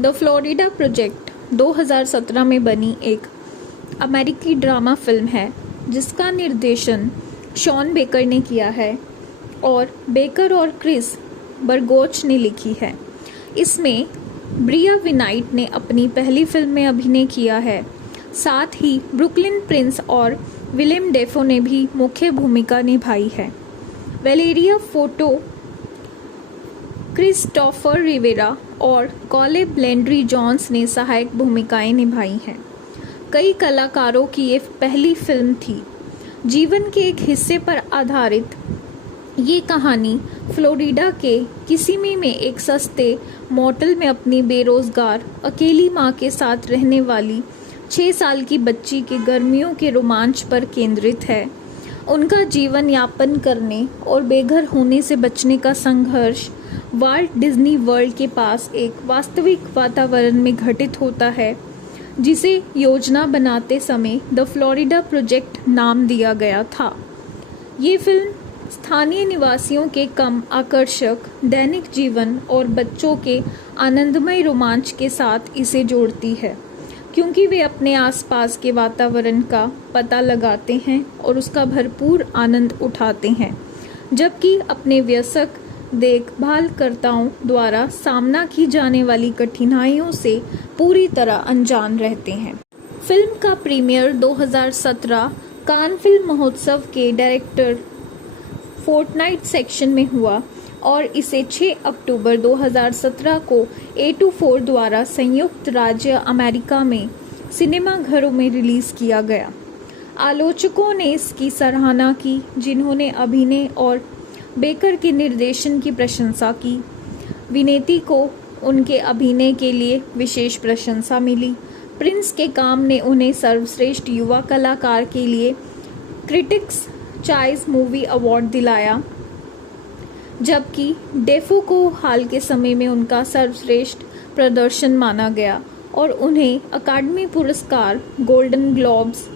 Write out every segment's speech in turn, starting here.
The Florida project 2017 में बनी एक अमेरिकी ड्रामा फिल्म है जिसका निर्देशन शॉन बेकर ने किया है और बेकर और क्रिस बरगोच ने लिखी है। इसमें ब्रिया विनाइट ने अपनी पहली फिल्म में अभिनय किया है। साथ ही ब्रुकलिन प्रिंस और विलियम डेफो ने भी मुख्य भूमिका निभाई है। वेलेरिया फोटो, क्रिस्टोफर रिवेरा और कॉलेब लैंड्री जॉन्स ने सहायक भूमिकाएं निभाई हैं। कई कलाकारों की ये पहली फिल्म थी। जीवन के एक हिस्से पर आधारित ये कहानी फ्लोरिडा के किसिमी में एक सस्ते मोटल में अपनी बेरोजगार अकेली मां के साथ रहने वाली 6 साल की बच्ची के गर्मियों के रोमांच पर केंद्रित है। उनका जीवन यापन करने और बेघर होने से बचने का संघर्ष वाल्ट डिज्नी वर्ल्ड के पास एक वास्तविक वातावरण में घटित होता है, जिसे योजना बनाते समय द फ्लोरिडा प्रोजेक्ट नाम दिया गया था। ये फिल्म स्थानीय निवासियों के कम आकर्षक दैनिक जीवन और बच्चों के आनंदमय रोमांच के साथ इसे जोड़ती है, क्योंकि वे अपने आसपास के वातावरण का पता लगाते हैं और उसका भरपूर आनंद उठाते हैं, जबकि अपने वयस्क देखभालकर्ताओं द्वारा सामना की जाने वाली कठिनाइयों से पूरी तरह अनजान रहते हैं। फिल्म का प्रीमियर 2017 कान फिल्म महोत्सव के डायरेक्टर फोर्टनाइट सेक्शन में हुआ और इसे 6 अक्टूबर 2017 को A24 द्वारा संयुक्त राज्य अमेरिका में सिनेमा घरों में रिलीज किया गया। आलोचकों ने इसकी सराहना की, जिन्होंने अभिनय और बेकर के निर्देशन की प्रशंसा की। विनेती को उनके अभिनय के लिए विशेष प्रशंसा मिली। प्रिंस के काम ने उन्हें सर्वश्रेष्ठ युवा कलाकार के लिए क्रिटिक्स चॉइस मूवी अवार्ड दिलाया, जबकि डेफो को हाल के समय में उनका सर्वश्रेष्ठ प्रदर्शन माना गया और उन्हें अकादमी पुरस्कार, गोल्डन ग्लोब्स,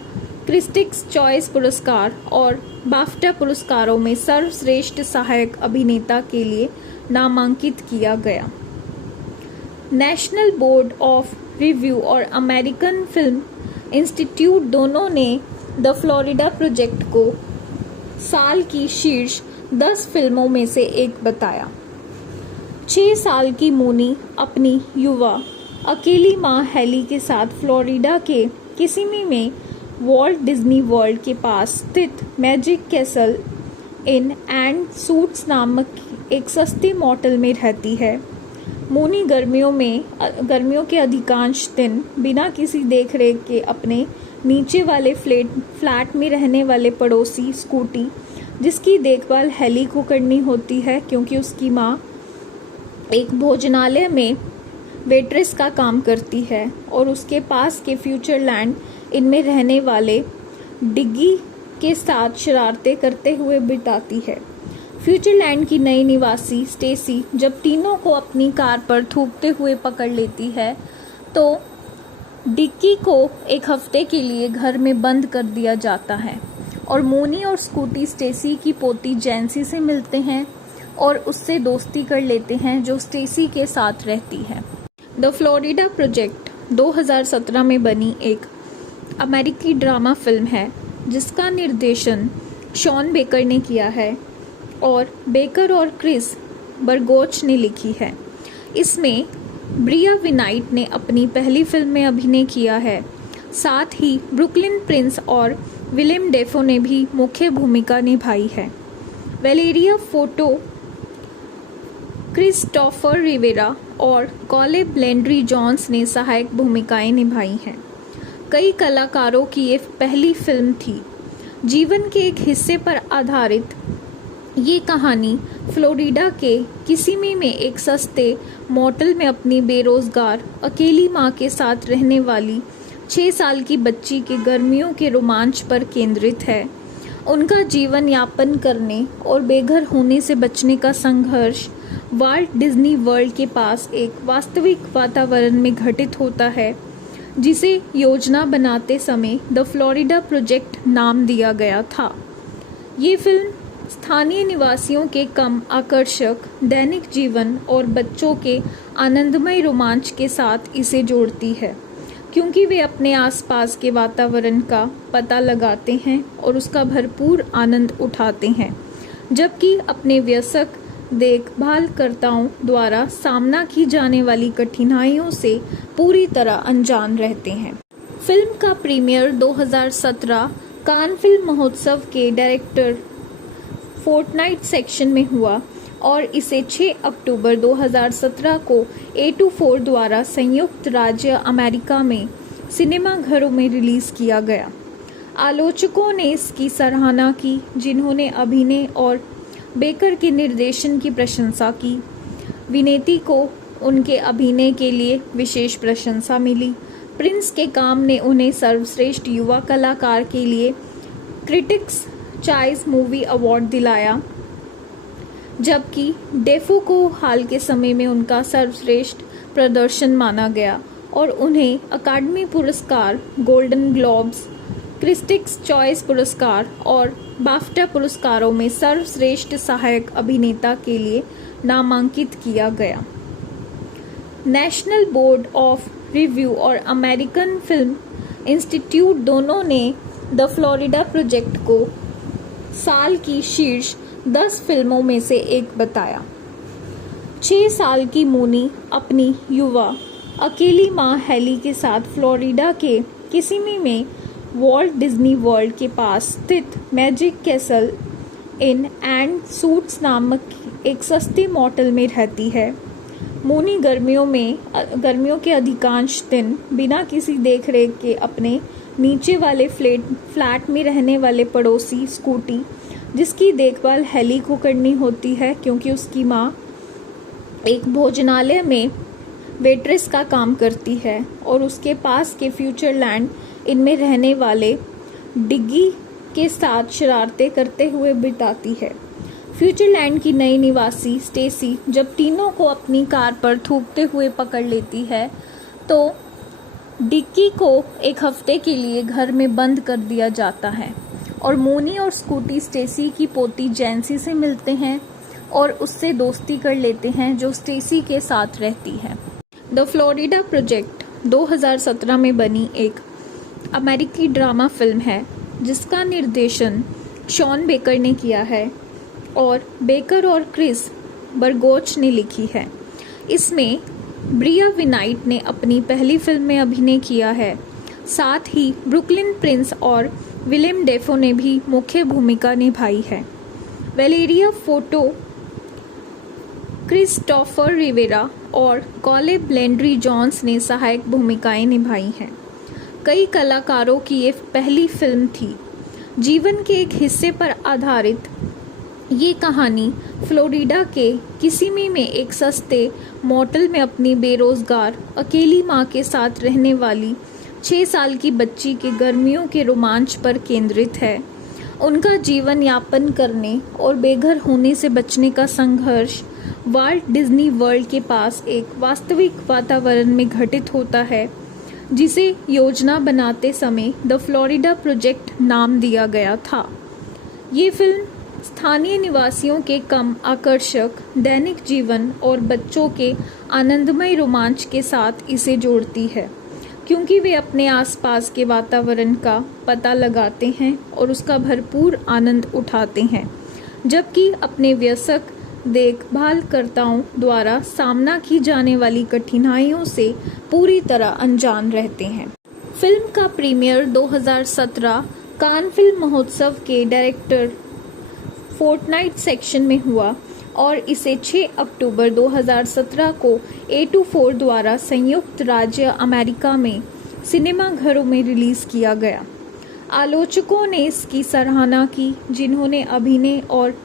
क्रिटिक्स चॉइस पुरस्कार और बाफ्टा पुरस्कारों में सर्वश्रेष्ठ सहायक अभिनेता के लिए नामांकित किया गया। नेशनल बोर्ड ऑफ रिव्यू और अमेरिकन फिल्म इंस्टीट्यूट दोनों ने द फ्लोरिडा प्रोजेक्ट को साल की शीर्ष 10 फिल्मों में से एक बताया। 6 साल की मोनी अपनी युवा अकेली मां हेली के साथ फ्लोरिडा के किसिमी में वाल्ट डिज्नी वर्ल्ड के पास स्थित magic castle in and suits नामक एक सस्ते मोटल में रहती है। मोनी गर्मियों के अधिकांश दिन बिना किसी देखरेख के अपने नीचे वाले फ्लैट में रहने वाले पड़ोसी स्कूटी, जिसकी देखभाल हेली को करनी होती है क्योंकि उसकी माँ एक भोजनालय में वेट्रेस का काम करती है, और उसके पास के फ्यूचरलैंड इनमें रहने वाले डिग्गी के साथ शरारतें करते हुए बिताती है। फ्यूचरलैंड की नई निवासी स्टेसी जब तीनों को अपनी कार पर थूकते हुए पकड़ लेती है, तो डिग्गी को एक हफ्ते के लिए घर में बंद कर दिया जाता है और मोनी और स्कूटी स्टेसी की पोती जैंसी से मिलते हैं और उससे दोस्ती कर लेते हैं, जो स्टेसी के साथ रहती है। द फ्लोरिडा प्रोजेक्ट 2017 में बनी एक अमेरिकी ड्रामा फिल्म है जिसका निर्देशन शॉन बेकर ने किया है और बेकर और क्रिस बरगोच ने लिखी है। इसमें ब्रिया विनाइट ने अपनी पहली फिल्म में अभिनय किया है। साथ ही ब्रुकलिन प्रिंस और विलियम डेफो ने भी मुख्य भूमिका निभाई है। वेलेरिया फोटो, क्रिस्टोफर रिवेरा और कॉलेब लैंड्री जॉन्स ने सहायक भूमिकाएं निभाई हैं। कई कलाकारों की ये पहली फिल्म थी। जीवन के एक हिस्से पर आधारित ये कहानी फ्लोरिडा के किसिमी में एक सस्ते मोटल में अपनी बेरोजगार अकेली मां के साथ रहने वाली 6 साल की बच्ची के गर्मियों के रोमांच पर केंद्रित है। उनका जीवन यापन करने और बेघर होने से बचने का संघर्ष वाल्ट डिज्नी वर्ल्ड के पास एक वास्तविक वातावरण में घटित होता है, जिसे योजना बनाते समय द फ्लोरिडा प्रोजेक्ट नाम दिया गया था। ये फिल्म स्थानीय निवासियों के कम आकर्षक दैनिक जीवन और बच्चों के आनंदमय रोमांच के साथ इसे जोड़ती है, क्योंकि वे अपने आसपास के वातावरण का पता लगाते हैं और उसका भरपूर आनंद उठाते हैं, जबकि अपने वयस्क देखभालकर्ताओं द्वारा सामना की जाने वाली कठिनाइयों से पूरी तरह अनजान रहते हैं। फिल्म का प्रीमियर 2017 कान फिल्म महोत्सव के डायरेक्टर फोर्टनाइट सेक्शन में हुआ और इसे 6 अक्टूबर 2017 को A24 द्वारा संयुक्त राज्य अमेरिका में सिनेमाघरों में रिलीज किया गया। आलोचकों ने इसकी सराहना की, जिन्होंने अभिनय और बेकर के निर्देशन की प्रशंसा की। विनेती को उनके अभिनय के लिए विशेष प्रशंसा मिली। प्रिंस के काम ने उन्हें सर्वश्रेष्ठ युवा कलाकार के लिए क्रिटिक्स चॉइस मूवी अवार्ड दिलाया, जबकि डेफो को हाल के समय में उनका सर्वश्रेष्ठ प्रदर्शन माना गया और उन्हें अकादमी पुरस्कार, गोल्डन ग्लोब्स, क्रिटिक्स चॉइस पुरस्कार और बाफ्टा पुरस्कारों में सर्वश्रेष्ठ सहायक अभिनेता के लिए नामांकित किया गया। नेशनल बोर्ड ऑफ रिव्यू और अमेरिकन फिल्म इंस्टीट्यूट दोनों ने द फ्लोरिडा प्रोजेक्ट को साल की शीर्ष 10 फिल्मों में से एक बताया। 6 साल की मूनी अपनी युवा अकेली मां हेली के साथ फ्लोरिडा के किसिमी में वॉल्ट डिज्नी वर्ल्ड के पास स्थित magic castle in and suits नामक एक सस्ते मोटेल में रहती है। मूनी गर्मियों के अधिकांश दिन बिना किसी देखरेख के अपने नीचे वाले फ्लैट में रहने वाले पड़ोसी स्कूटी, जिसकी देखभाल हेली को करनी होती है क्योंकि उसकी माँ एक भोजनालय में वेट्रेस का काम करती है, और उसके पास के फ्यूचरलैंड इनमें रहने वाले डिग्गी के साथ शरारतें करते हुए बिताती है। फ्यूचरलैंड की नई निवासी स्टेसी जब तीनों को अपनी कार पर थूकते हुए पकड़ लेती है तो डिक्की को एक हफ्ते के लिए घर में बंद कर दिया जाता है और मूनी और स्कूटी स्टेसी की पोती जैंसी से मिलते हैं और उससे दोस्ती कर लेते हैं, जो स्टेसी के साथ रहती है। द फ्लोरिडा प्रोजेक्ट 2017 में बनी एक अमेरिकी ड्रामा फिल्म है जिसका निर्देशन शॉन बेकर ने किया है और बेकर और क्रिस बर्गोच ने लिखी है। इसमें ब्रिया विनाइट ने अपनी पहली फिल्म में अभिनय किया है। साथ ही ब्रुकलिन प्रिंस और विलियम डेफो ने भी मुख्य भूमिका निभाई है। वेलेरिया फोटो, क्रिस्टोफर रिवेरा और कॉलेब लेंड्री जॉन्स ने सहायक भूमिकाएं निभाई हैं। कई कलाकारों की ये पहली फिल्म थी। जीवन के एक हिस्से पर आधारित ये कहानी फ्लोरिडा के किसिमी में एक सस्ते मोटेल में अपनी बेरोजगार अकेली मां के साथ रहने वाली 6 साल की बच्ची के गर्मियों के रोमांच पर केंद्रित है। उनका जीवन यापन करने और बेघर होने से बचने का संघर्ष वॉल्ट डिज्नी वर्ल्ड के पास एक वास्तविक वातावरण में घटित होता है, जिसे योजना बनाते समय द फ्लोरिडा प्रोजेक्ट नाम दिया गया था। ये फिल्म स्थानीय निवासियों के कम आकर्षक दैनिक जीवन और बच्चों के आनंदमय रोमांच के साथ इसे जोड़ती है, क्योंकि वे अपने आसपास के वातावरण का पता लगाते हैं और उसका भरपूर आनंद उठाते हैं, जबकि अपने वयस्क देखभालकर्ताओं द्वारा सामना की जाने वाली कठिनाइयों से पूरी तरह अनजान रहते हैं। फिल्म का प्रीमियर 2017 कान फिल्म महोत्सव के डायरेक्टर फोर्टनाइट सेक्शन में हुआ और इसे 6 अक्टूबर 2017 को A24 द्वारा संयुक्त राज्य अमेरिका में सिनेमाघरों में रिलीज किया गया। आलोचकों ने इसकी सराहना की, जिन्होंने अभिनय और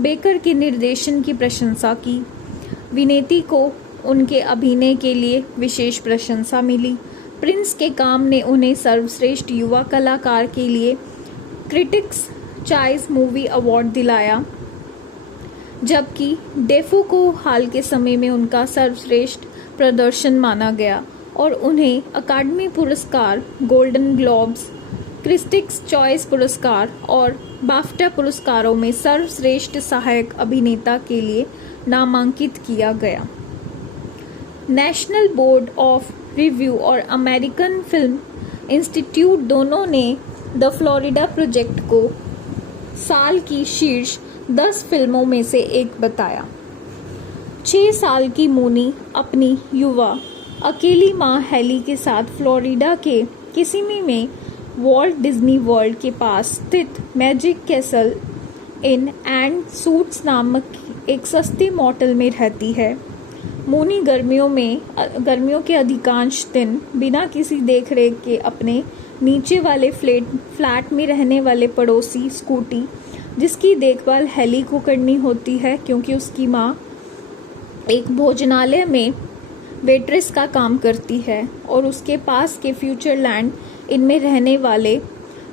बेकर के निर्देशन की प्रशंसा की। विनेती को उनके अभिनय के लिए विशेष प्रशंसा मिली। प्रिंस के काम ने उन्हें सर्वश्रेष्ठ युवा कलाकार के लिए क्रिटिक्स चॉइस मूवी अवार्ड दिलाया, जबकि डेफो को हाल के समय में उनका सर्वश्रेष्ठ प्रदर्शन माना गया और उन्हें अकादमी पुरस्कार, गोल्डन ग्लोब्स, क्रिटिक्स चॉइस पुरस्कार और बाफ्टा पुरस्कारों में सर्वश्रेष्ठ सहायक अभिनेता के लिए नामांकित किया गया। नेशनल बोर्ड ऑफ रिव्यू और अमेरिकन फिल्म इंस्टीट्यूट दोनों ने द फ्लोरिडा प्रोजेक्ट को साल की शीर्ष 10 फिल्मों में से एक बताया। 6 साल की मोनी अपनी युवा अकेली मां हेली के साथ फ्लोरिडा के किसिमी में वॉल्ट डिज्नी वर्ल्ड के पास स्थित magic castle in and suits नामक एक सस्ते मोटेल में रहती है। मोनी गर्मियों के अधिकांश दिन बिना किसी देखरेख के अपने नीचे वाले फ्लैट में रहने वाले पड़ोसी स्कूटी, जिसकी देखभाल हेली को करनी होती है क्योंकि उसकी मां एक भोजनालय में वेट्रेस का काम करती है, और उसके पास के फ्यूचरलैंड इनमें रहने वाले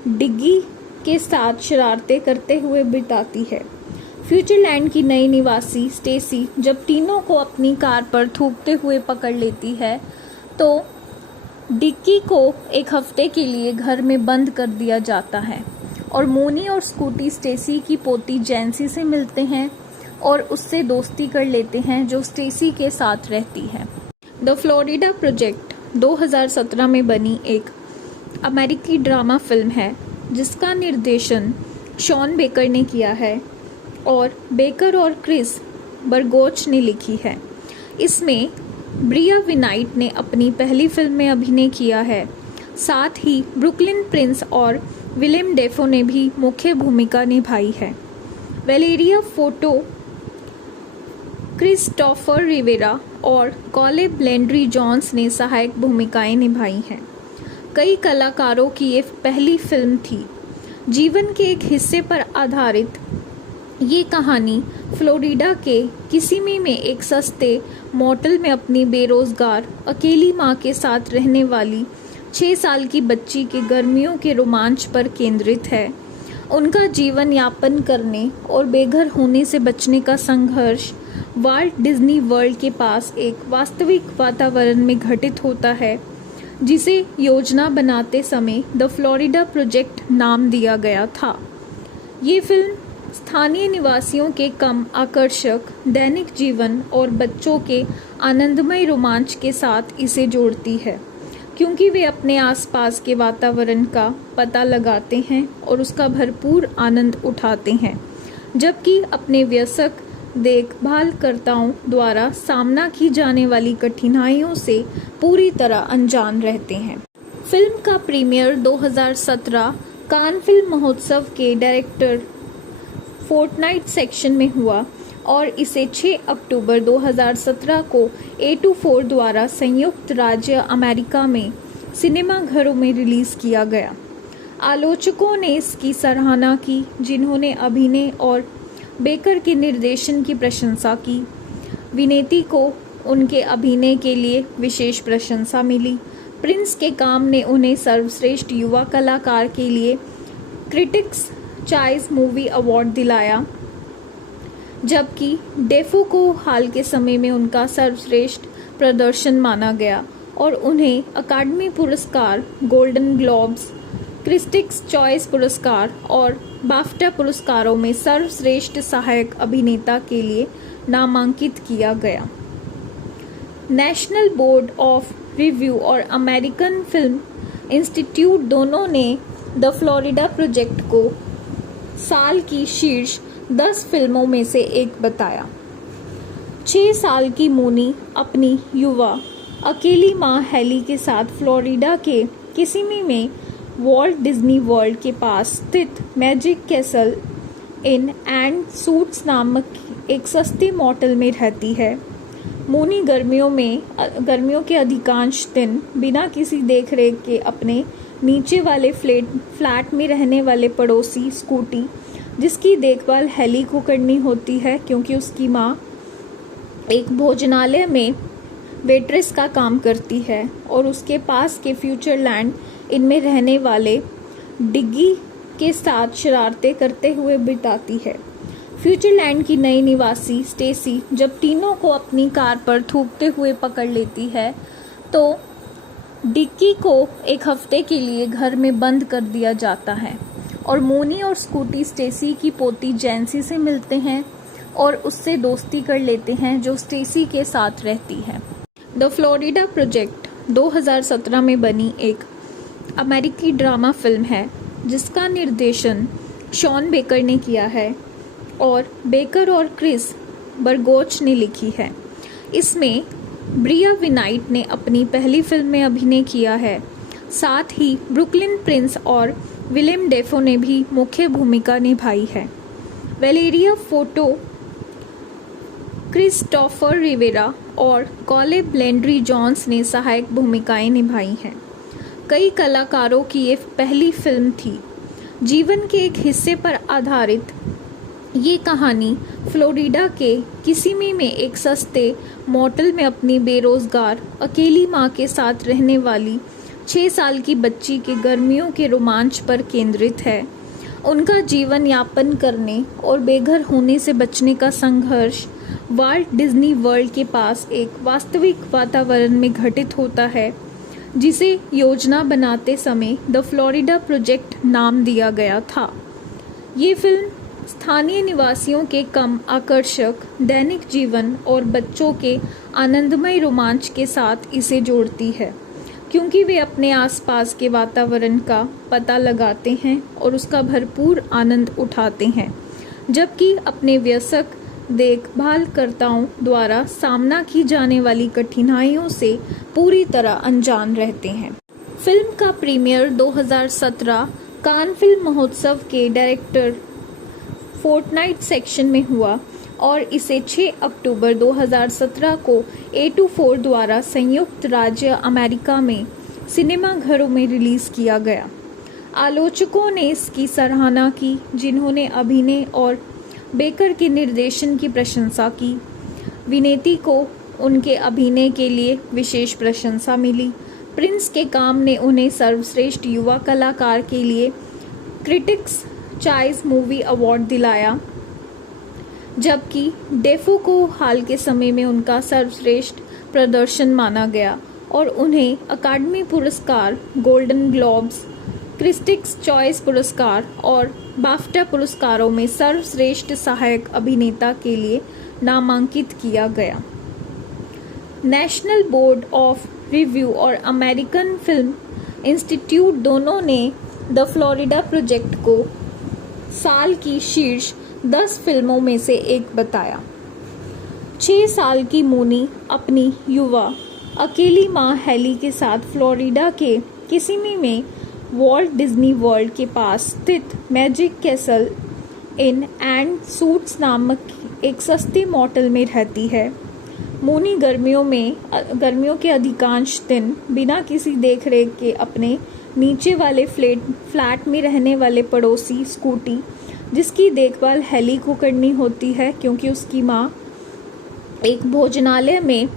डिग्गी के साथ शरारतें करते हुए बिताती है। फ्यूचरलैंड की नई निवासी स्टेसी जब तीनों को अपनी कार पर थूकते हुए पकड़ लेती है तो डिक्की को एक हफ्ते के लिए घर में बंद कर दिया जाता है, और मोनी और स्कूटी स्टेसी की पोती जैंसी से मिलते हैं और उससे दोस्ती कर लेते हैं, जो स्टेसी के साथ रहती है। द फ्लोरिडा प्रोजेक्ट 2017 में बनी एक अमेरिकी ड्रामा फिल्म है जिसका निर्देशन शॉन बेकर ने किया है और बेकर और क्रिस बर्गोच ने लिखी है। इसमें ब्रिया विनाइट ने अपनी पहली फिल्म में अभिनय किया है। साथ ही ब्रुकलिन प्रिंस और विलियम डेफो ने भी मुख्य भूमिका निभाई है। वेलेरिया फोटो, क्रिस्टोफर रिवेरा और कॉलेब लेंड्री जॉन्स ने सहायक भूमिकाएं निभाई हैं। कई कलाकारों की ये पहली फिल्म थी। जीवन के एक हिस्से पर आधारित ये कहानी फ्लोरिडा के किसिमी में एक सस्ते मोटेल में अपनी बेरोजगार अकेली मां के साथ रहने वाली 6 साल की बच्ची के गर्मियों के रोमांच पर केंद्रित है। उनका जीवन यापन करने और बेघर होने से बचने का संघर्ष वॉल्ट डिज्नी वर्ल्ड के पास एक वास्तविक वातावरण में घटित होता है, जिसे योजना बनाते समय द फ्लोरिडा प्रोजेक्ट नाम दिया गया था। ये फिल्म स्थानीय निवासियों के कम आकर्षक दैनिक जीवन और बच्चों के आनंदमय रोमांच के साथ इसे जोड़ती है, क्योंकि वे अपने आसपास के वातावरण का पता लगाते हैं और उसका भरपूर आनंद उठाते हैं, जबकि अपने वयस्क देखभालकर्ताओं द्वारा सामना की जाने वाली कठिनाइयों से पूरी तरह अनजान रहते हैं। फिल्म का प्रीमियर 2017 कान फिल्म महोत्सव के डायरेक्टर फोर्टनाइट सेक्शन में हुआ और इसे 6 अक्टूबर 2017 को A24 द्वारा संयुक्त राज्य अमेरिका में सिनेमाघरों में रिलीज किया गया। आलोचकों ने इसकी सराहना की, जिन्होंने अभिनय और बेकर के निर्देशन की प्रशंसा की। विनेती को उनके अभिनय के लिए विशेष प्रशंसा मिली। प्रिंस के काम ने उन्हें सर्वश्रेष्ठ युवा कलाकार के लिए क्रिटिक्स चॉइस मूवी अवार्ड दिलाया, जबकि डेफो को हाल के समय में उनका सर्वश्रेष्ठ प्रदर्शन माना गया और उन्हें अकादमी पुरस्कार, गोल्डन ग्लोब्स, क्रिटिक्स चॉइस पुरस्कार और बाफ्टा पुरस्कारों में सर्वश्रेष्ठ सहायक अभिनेता के लिए नामांकित किया गया। नेशनल बोर्ड ऑफ रिव्यू और अमेरिकन फिल्म इंस्टीट्यूट दोनों ने द फ्लोरिडा प्रोजेक्ट को साल की शीर्ष 10 फिल्मों में से एक बताया। 6 साल की मोनी अपनी युवा अकेली मां हेली के साथ फ्लोरिडा के किसिमी में वॉल्ट डिज्नी वर्ल्ड के पास स्थित magic castle in and suits नामक एक सस्ते मोटेल में रहती है। मोनी गर्मियों के अधिकांश दिन बिना किसी देखरेख के अपने नीचे वाले फ्लैट में रहने वाले पड़ोसी स्कूटी, जिसकी देखभाल हेली को करनी होती है क्योंकि उसकी मां एक भोजनालय में वेट्रेस का काम करती है, और उसके पास के फ्यूचरलैंड इनमें रहने वाले डिग्गी के साथ शरारतें करते हुए बिताती है। फ्यूचरलैंड की नई निवासी स्टेसी जब तीनों को अपनी कार पर थूकते हुए पकड़ लेती है तो डिक्की को एक हफ्ते के लिए घर में बंद कर दिया जाता है, और मोनी और स्कूटी स्टेसी की पोती जैंसी से मिलते हैं और उससे दोस्ती कर लेते हैं जो स्टेसी के साथ रहती है। द फ्लोरिडा प्रोजेक्ट 2017 में बनी एक अमेरिकी ड्रामा फिल्म है जिसका निर्देशन शॉन बेकर ने किया है और बेकर और क्रिस बर्गोच ने लिखी है। इसमें ब्रिया विनाइट ने अपनी पहली फिल्म में अभिनय किया है। साथ ही ब्रुकलिन प्रिंस और विलियम डेफो ने भी मुख्य भूमिका निभाई है। वेलेरिया फोटो, क्रिस्टोफर रिवेरा और कॉलेब लेंड्री जोन्स ने सहायक भूमिकाएं निभाई हैं। कई कलाकारों की ये पहली फिल्म थी। जीवन के एक हिस्से पर आधारित ये कहानी फ्लोरिडा के किसिमी में एक सस्ते मोटेल में अपनी बेरोजगार अकेली मां के साथ रहने वाली 6 साल की बच्ची के गर्मियों के रोमांच पर केंद्रित है। उनका जीवन यापन करने और बेघर होने से बचने का संघर्ष वाल्ट डिज्नी वर्ल्ड के पास एक वास्तविक वातावरण में घटित होता है, जिसे योजना बनाते समय द फ्लोरिडा प्रोजेक्ट नाम दिया गया था। ये फिल्म स्थानीय निवासियों के कम आकर्षक दैनिक जीवन और बच्चों के आनंदमय रोमांच के साथ इसे जोड़ती है, क्योंकि वे अपने आसपास के वातावरण का पता लगाते हैं और उसका भरपूर आनंद उठाते हैं, जबकि अपने वयस्क देखभालकर्ताओं द्वारा सामना की जाने वाली कठिनाइयों से पूरी तरह अनजान रहते हैं। फिल्म का प्रीमियर 2017 कान फिल्म महोत्सव के डायरेक्टर फोर्टनाइट सेक्शन में हुआ और इसे 6 अक्टूबर 2017 को A24 द्वारा संयुक्त राज्य अमेरिका में सिनेमाघरों में रिलीज किया गया। आलोचकों ने इसकी सराहना की, जिन्होंने अभिनय और बेकर के निर्देशन की प्रशंसा की। विनेती को उनके अभिनय के लिए विशेष प्रशंसा मिली। प्रिंस के काम ने उन्हें सर्वश्रेष्ठ युवा कलाकार के लिए क्रिटिक्स चॉइस मूवी अवार्ड दिलाया, जबकि डेफो को हाल के समय में उनका सर्वश्रेष्ठ प्रदर्शन माना गया और उन्हें अकादमी पुरस्कार, गोल्डन ग्लोब्स, क्रिटिक्स चॉइस पुरस्कार और बाफ्टा पुरस्कारों में सर्वश्रेष्ठ सहायक अभिनेता के लिए नामांकित किया गया। नेशनल बोर्ड ऑफ रिव्यू और अमेरिकन फिल्म इंस्टीट्यूट दोनों ने द फ्लोरिडा प्रोजेक्ट को साल की शीर्ष 10 फिल्मों में से एक बताया। 6 साल की मोनी अपनी युवा अकेली मां हेली के साथ फ्लोरिडा के किसिमी में वॉल्ट डिज्नी वर्ल्ड के पास स्थित magic castle in and suits नामक एक सस्ते मोटेल में रहती है। मोनी गर्मियों के अधिकांश दिन बिना किसी देखरेख के अपने नीचे वाले फ्लैट में रहने वाले पड़ोसी स्कूटी, जिसकी देखभाल हेली को करनी होती है क्योंकि उसकी माँ एक भोजनालय में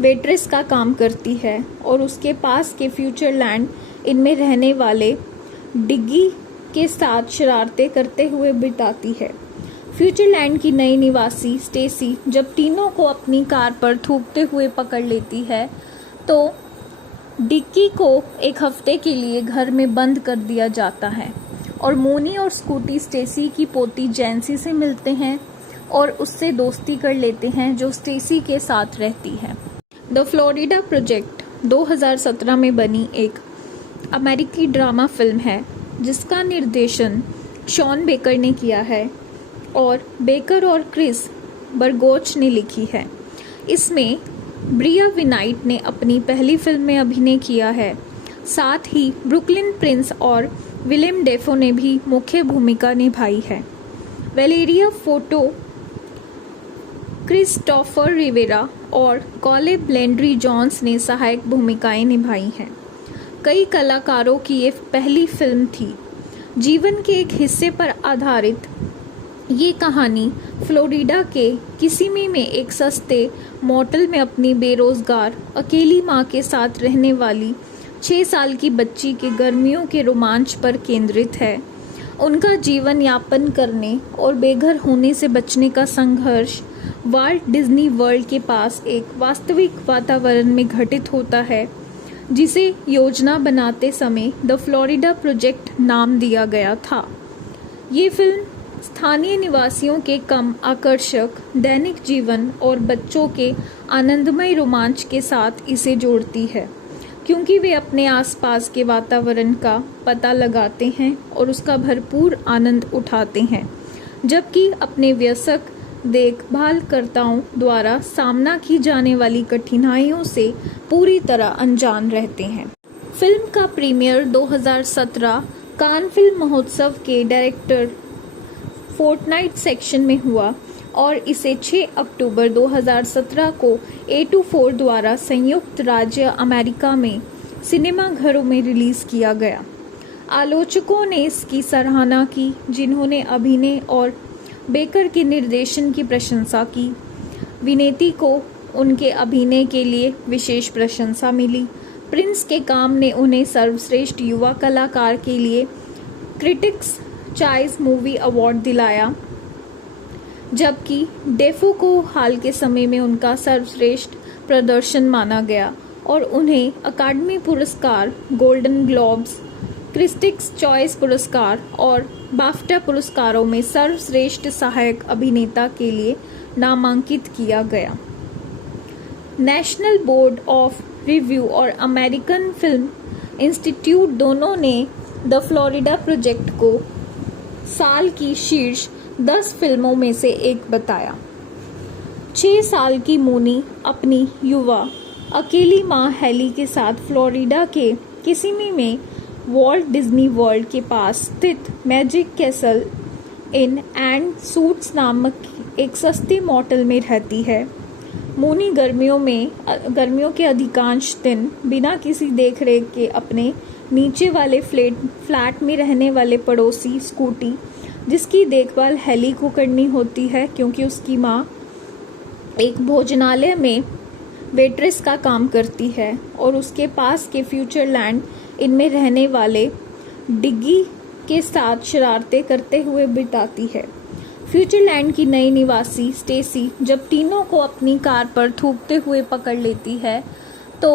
वेट्रेस का काम करती है, और उसके पास के फ्यूचरलैंड इनमें रहने वाले डिग्गी के साथ शरारतें करते हुए बिताती है। फ्यूचरलैंड की नई निवासी स्टेसी जब तीनों को अपनी कार पर थूकते हुए पकड़ लेती है तो डिक्की को एक हफ्ते के लिए घर में बंद कर दिया जाता है और मोनी और स्कूटी स्टेसी की पोती जैंसी से मिलते हैं और उससे दोस्ती कर लेते हैं जो स्टेसी के साथ रहती है। द फ्लोरिडा प्रोजेक्ट 2017 में बनी एक अमेरिकी ड्रामा फिल्म है जिसका निर्देशन शॉन बेकर ने किया है और बेकर और क्रिस बर्गोच ने लिखी है। इसमें ब्रिया विनाइट ने अपनी पहली फिल्म में अभिनय किया है। साथ ही ब्रुकलिन प्रिंस और विलियम डेफो ने भी मुख्य भूमिका निभाई है। वेलेरिया फोटो, क्रिस्टोफर रिवेरा और कॉलेब लेंड्री जोन्स ने सहायक भूमिकाएं निभाई हैं। कई कलाकारों की ये पहली फिल्म थी। जीवन के एक हिस्से पर आधारित ये कहानी फ्लोरिडा के किसिमी में एक सस्ते मोटेल में अपनी बेरोजगार अकेली मां के साथ रहने वाली 6 साल की बच्ची के गर्मियों के रोमांच पर केंद्रित है। उनका जीवन यापन करने और बेघर होने से बचने का संघर्ष वाल्ट डिज्नी वर्ल्ड के पास एक वास्तविक वातावरण में घटित होता है, जिसे योजना बनाते समय द फ्लोरिडा प्रोजेक्ट नाम दिया गया था। ये फिल्म स्थानीय निवासियों के कम आकर्षक दैनिक जीवन और बच्चों के आनंदमय रोमांच के साथ इसे जोड़ती है, क्योंकि वे अपने आसपास के वातावरण का पता लगाते हैं और उसका भरपूर आनंद उठाते हैं, जबकि अपने वयस्क देखभालकर्ताओं द्वारा सामना की जाने वाली कठिनाइयों से पूरी तरह अनजान रहते हैं। फिल्म का प्रीमियर 2017 कान फिल्म महोत्सव के डायरेक्टर फोर्टनाइट सेक्शन में हुआ और इसे 6 अक्टूबर 2017 को A24 द्वारा संयुक्त राज्य अमेरिका में सिनेमाघरों में रिलीज किया गया। आलोचकों ने इसकी सराहना की, जिन्होंने अभिनय और बेकर के निर्देशन की प्रशंसा की। विनेती को उनके अभिनय के लिए विशेष प्रशंसा मिली। प्रिंस के काम ने उन्हें सर्वश्रेष्ठ युवा कलाकार के लिए क्रिटिक्स चॉइस मूवी अवार्ड दिलाया, जबकि डेफो को हाल के समय में उनका सर्वश्रेष्ठ प्रदर्शन माना गया और उन्हें अकादमी पुरस्कार, गोल्डन ग्लोब्स, क्रिटिक्स चॉइस पुरस्कार और बाफ्टा पुरस्कारों में सर्वश्रेष्ठ सहायक अभिनेता के लिए नामांकित किया गया। नेशनल बोर्ड ऑफ रिव्यू और अमेरिकन फिल्म इंस्टीट्यूट दोनों ने द फ्लोरिडा प्रोजेक्ट को साल की शीर्ष 10 फिल्मों में से एक बताया। 6 साल की मोनी अपनी युवा अकेली मां हेली के साथ फ्लोरिडा के किसिमी में वॉल्ट डिज्नी वर्ल्ड के पास स्थित magic castle in and suits नामक एक सस्ते मोटेल में रहती है। मोनी गर्मियों के अधिकांश दिन बिना किसी देखरेख के अपने नीचे वाले फ्लैट में रहने वाले पड़ोसी स्कूटी, जिसकी देखभाल हेली को करनी होती है क्योंकि उसकी माँ एक भोजनालय में वेट्रेस का काम करती है, और उसके पास के फ्यूचरलैंड इनमें रहने वाले डिग्गी के साथ शरारतें करते हुए बिताती है। फ्यूचरलैंड की नई निवासी स्टेसी जब तीनों को अपनी कार पर थूकते हुए पकड़ लेती है तो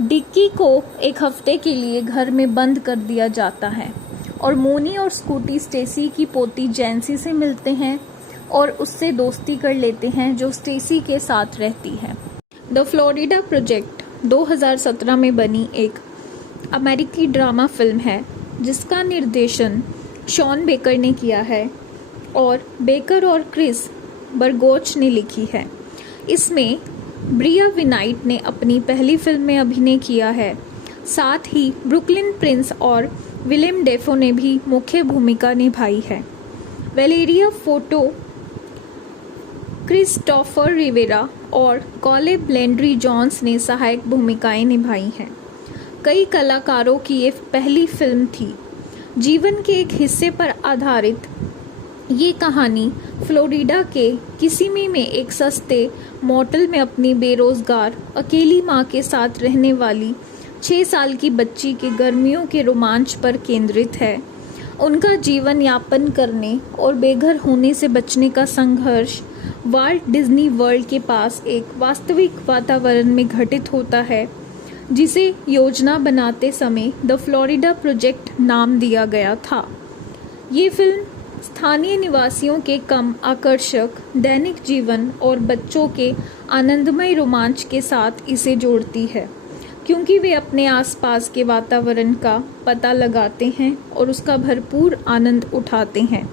डिग्गी को एक हफ्ते के लिए घर में बंद कर दिया जाता है, और मोनी और स्कूटी स्टेसी की पोती जैंसी से मिलते हैं और उससे दोस्ती कर लेते हैं, जो स्टेसी के साथ रहती है। द फ्लोरिडा प्रोजेक्ट 2017 में बनी एक अमेरिकी ड्रामा फिल्म है जिसका निर्देशन शॉन बेकर ने किया है और बेकर और क्रिस बर्गोच ने लिखी है। इसमें ब्रिया विनाइट ने अपनी पहली फिल्म में अभिनय किया है। साथ ही ब्रुकलिन प्रिंस और विलियम डेफो ने भी मुख्य भूमिका निभाई है। वेलेरिया फोटो, क्रिस्टोफर रिवेरा और कॉलेब लेंड्री जॉन्स ने सहायक भूमिकाएं निभाई हैं। कई कलाकारों की ये पहली फिल्म थी। जीवन के एक हिस्से पर आधारित ये कहानी फ्लोरिडा के किसिमी में एक सस्ते मोटेल में अपनी बेरोजगार अकेली मां के साथ रहने वाली 6 साल की बच्ची के गर्मियों के रोमांच पर केंद्रित है। उनका जीवन यापन करने और बेघर होने से बचने का संघर्ष वॉल्ट डिज्नी वर्ल्ड के पास एक वास्तविक वातावरण में घटित होता है, जिसे योजना बनाते समय द फ्लोरिडा प्रोजेक्ट नाम दिया गया था। ये फिल्म स्थानीय निवासियों के कम आकर्षक दैनिक जीवन और बच्चों के आनंदमय रोमांच के साथ इसे जोड़ती है, क्योंकि वे अपने आसपास के वातावरण का पता लगाते हैं और उसका भरपूर आनंद उठाते हैं,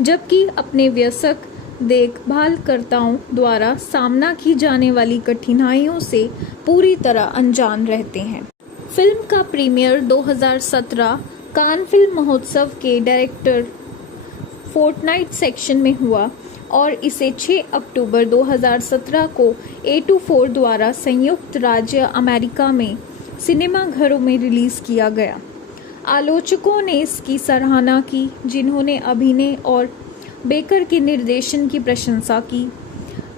जबकि अपने वयस्क देखभालकर्ताओं द्वारा सामना की जाने वाली कठिनाइयों से पूरी तरह अनजान रहते हैं। फिल्म का प्रीमियर 2017 कान फिल्म महोत्सव के डायरेक्टर फोर्टनाइट सेक्शन में हुआ और इसे 6 अक्टूबर 2017 को A24 द्वारा संयुक्त राज्य अमेरिका में सिनेमाघरों में रिलीज किया गया। आलोचकों ने इसकी सराहना की, जिन्होंने अभिनय और बेकर के निर्देशन की प्रशंसा की।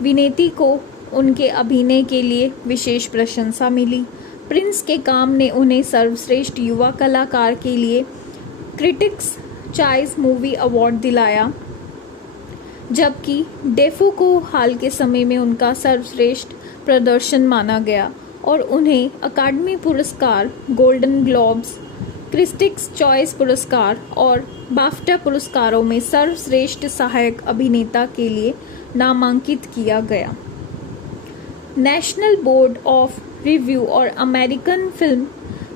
विनेती को उनके अभिनय के लिए विशेष प्रशंसा मिली। प्रिंस के काम ने उन्हें सर्वश्रेष्ठ युवा कलाकार के लिए क्रिटिक्स चॉइस मूवी अवार्ड दिलाया, जबकि डेफो को हाल के समय में उनका सर्वश्रेष्ठ प्रदर्शन माना गया और उन्हें अकादमी पुरस्कार, गोल्डन ग्लोब्स, क्रिटिक्स चॉइस पुरस्कार और बाफ्टा पुरस्कारों में सर्वश्रेष्ठ सहायक अभिनेता के लिए नामांकित किया गया। नेशनल बोर्ड ऑफ रिव्यू और अमेरिकन फिल्म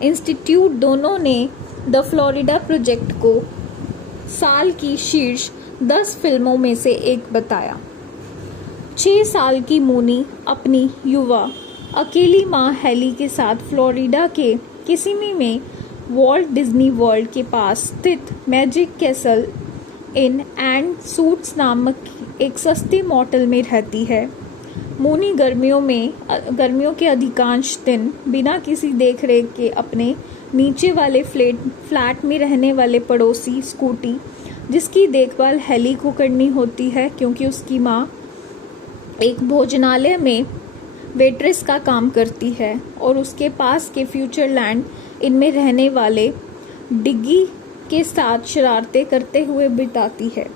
इंस्टीट्यूट दोनों ने द फ्लोरिडा प्रोजेक्ट को साल की शीर्ष 10 फिल्मों में से एक बताया। 6 साल की मूनी अपनी युवा अकेली मां हेली के साथ फ्लोरिडा के किसिमी में वॉल्ट डिज्नी वर्ल्ड के पास स्थित magic castle in and suits नामक एक सस्ते मोटल में रहती है। मूनी गर्मियों के अधिकांश दिन बिना किसी देखरेख के अपने नीचे वाले फ्लैट में रहने वाले पड़ोसी स्कूटी, जिसकी देखभाल हेली को करनी होती है क्योंकि उसकी माँ एक भोजनालय में वेट्रेस का काम करती है, और उसके पास के फ्यूचरलैंड इनमें रहने वाले डिग्गी के साथ शरारतें करते हुए बिताती है।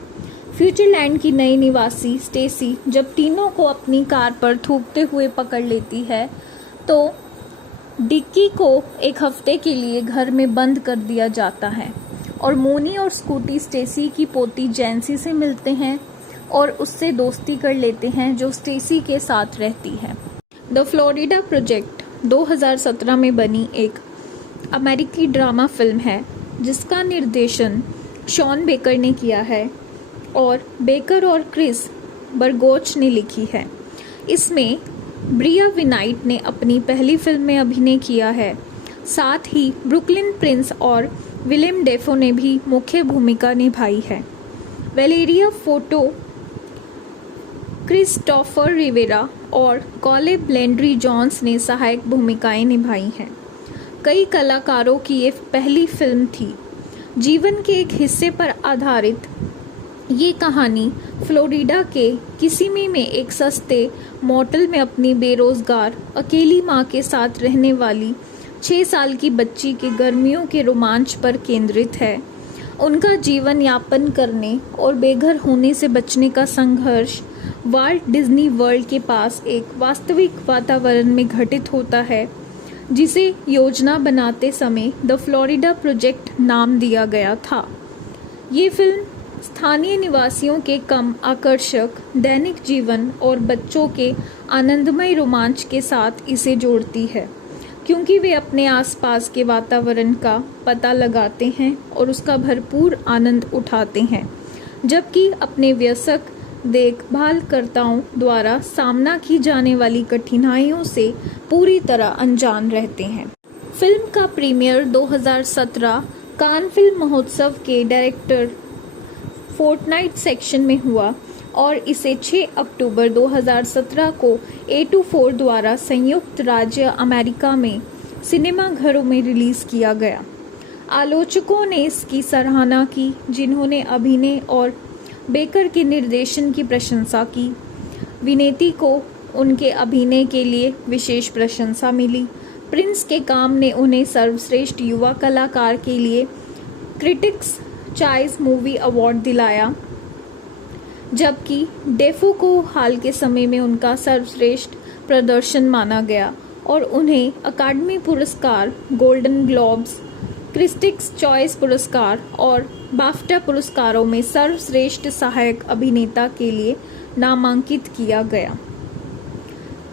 फ्यूचरलैंड की नई निवासी स्टेसी जब तीनों को अपनी कार पर थूकते हुए पकड़ लेती है तो डिक्की को एक हफ्ते के लिए घर में बंद कर दिया जाता है, और मूनी और स्कूटी स्टेसी की पोती जैंसी से मिलते हैं और उससे दोस्ती कर लेते हैं, जो स्टेसी के साथ रहती है। द फ्लोरिडा प्रोजेक्ट 2017 में बनी एक अमेरिकी ड्रामा फिल्म है जिसका निर्देशन शॉन बेकर ने किया है और बेकर और क्रिस बर्गोच ने लिखी है। इसमें ब्रिया विनाइट ने अपनी पहली फिल्म में अभिनय किया है। साथ ही ब्रुकलिन प्रिंस और विलियम डेफो ने भी मुख्य भूमिका निभाई है। वेलेरिया फोटो, क्रिस्टोफर रिवेरा और कॉलेब लेंड्री जॉन्स ने सहायक भूमिकाएं निभाई हैं। कई कलाकारों की ये पहली फिल्म थी। जीवन के एक हिस्से पर आधारित ये कहानी फ्लोरिडा के किसिमी में एक सस्ते मोटल में अपनी बेरोजगार अकेली मां के साथ रहने वाली 6 साल की बच्ची के गर्मियों के रोमांच पर केंद्रित है। उनका जीवन यापन करने और बेघर होने से बचने का संघर्ष वॉल्ट डिज्नी वर्ल्ड के पास एक वास्तविक वातावरण में घटित होता है, जिसे योजना बनाते समय द फ्लोरिडा प्रोजेक्ट नाम दिया गया था। ये फिल्म स्थानीय निवासियों के कम आकर्षक दैनिक जीवन और बच्चों के आनंदमय रोमांच के साथ इसे जोड़ती है, क्योंकि वे अपने आसपास के वातावरण का पता लगाते हैं और उसका भरपूर आनंद उठाते हैं, जबकि अपने वयस्क देखभालकर्ताओं द्वारा सामना की जाने वाली कठिनाइयों से पूरी तरह अनजान रहते हैं। फिल्म का प्रीमियर 2017 कान फिल्म महोत्सव के डायरेक्टर फोर्टनाइट सेक्शन में हुआ और इसे 6 अक्टूबर 2017 को A24 द्वारा संयुक्त राज्य अमेरिका में सिनेमा घरों में रिलीज किया गया। आलोचकों ने इसकी सराहना की, जिन्होंने अभिनय और बेकर के निर्देशन की प्रशंसा की। विनेती को उनके अभिनय के लिए विशेष प्रशंसा मिली। प्रिंस के काम ने उन्हें सर्वश्रेष्ठ युवा कलाकार के लिए क्रिटिक्स चॉइस मूवी अवार्ड दिलाया, जबकि डेफो को हाल के समय में उनका सर्वश्रेष्ठ प्रदर्शन माना गया और उन्हें अकादमी पुरस्कार, गोल्डन ग्लोब्स, क्रिटिक्स चॉइस पुरस्कार और बाफ्टा पुरस्कारों में सर्वश्रेष्ठ सहायक अभिनेता के लिए नामांकित किया गया।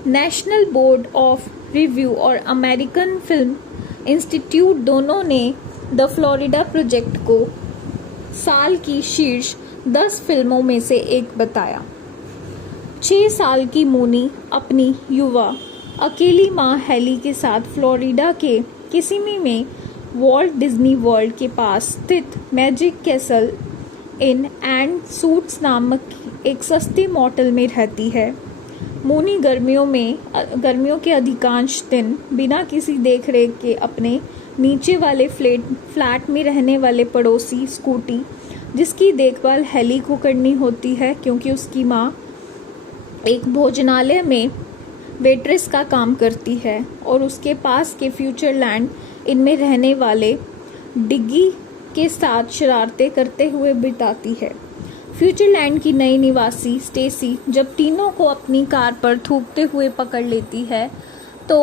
नेशनल बोर्ड ऑफ रिव्यू और अमेरिकन फिल्म इंस्टीट्यूट दोनों ने द फ्लोरिडा प्रोजेक्ट को साल की शीर्ष 10 फिल्मों में से एक बताया। 6 साल की मूनी अपनी युवा अकेली मां हेली के साथ फ्लोरिडा के किसिमी में वॉल्ट डिज्नी वर्ल्ड के पास स्थित magic castle in and suits नामक एक सस्ते मोटल में रहती है। मूनी गर्मियों के अधिकांश दिन बिना किसी देखरेख के अपने नीचे वाले फ्लैट में रहने वाले पड़ोसी स्कूटी, जिसकी देखभाल हेली को करनी होती है क्योंकि उसकी माँ एक भोजनालय में वेट्रेस का काम करती है, और उसके पास के फ्यूचरलैंड इनमें रहने वाले डिग्गी के साथ शरारतें करते हुए बिताती है। फ्यूचरलैंड की नई निवासी स्टेसी जब तीनों को अपनी कार पर थूकते हुए पकड़ लेती है तो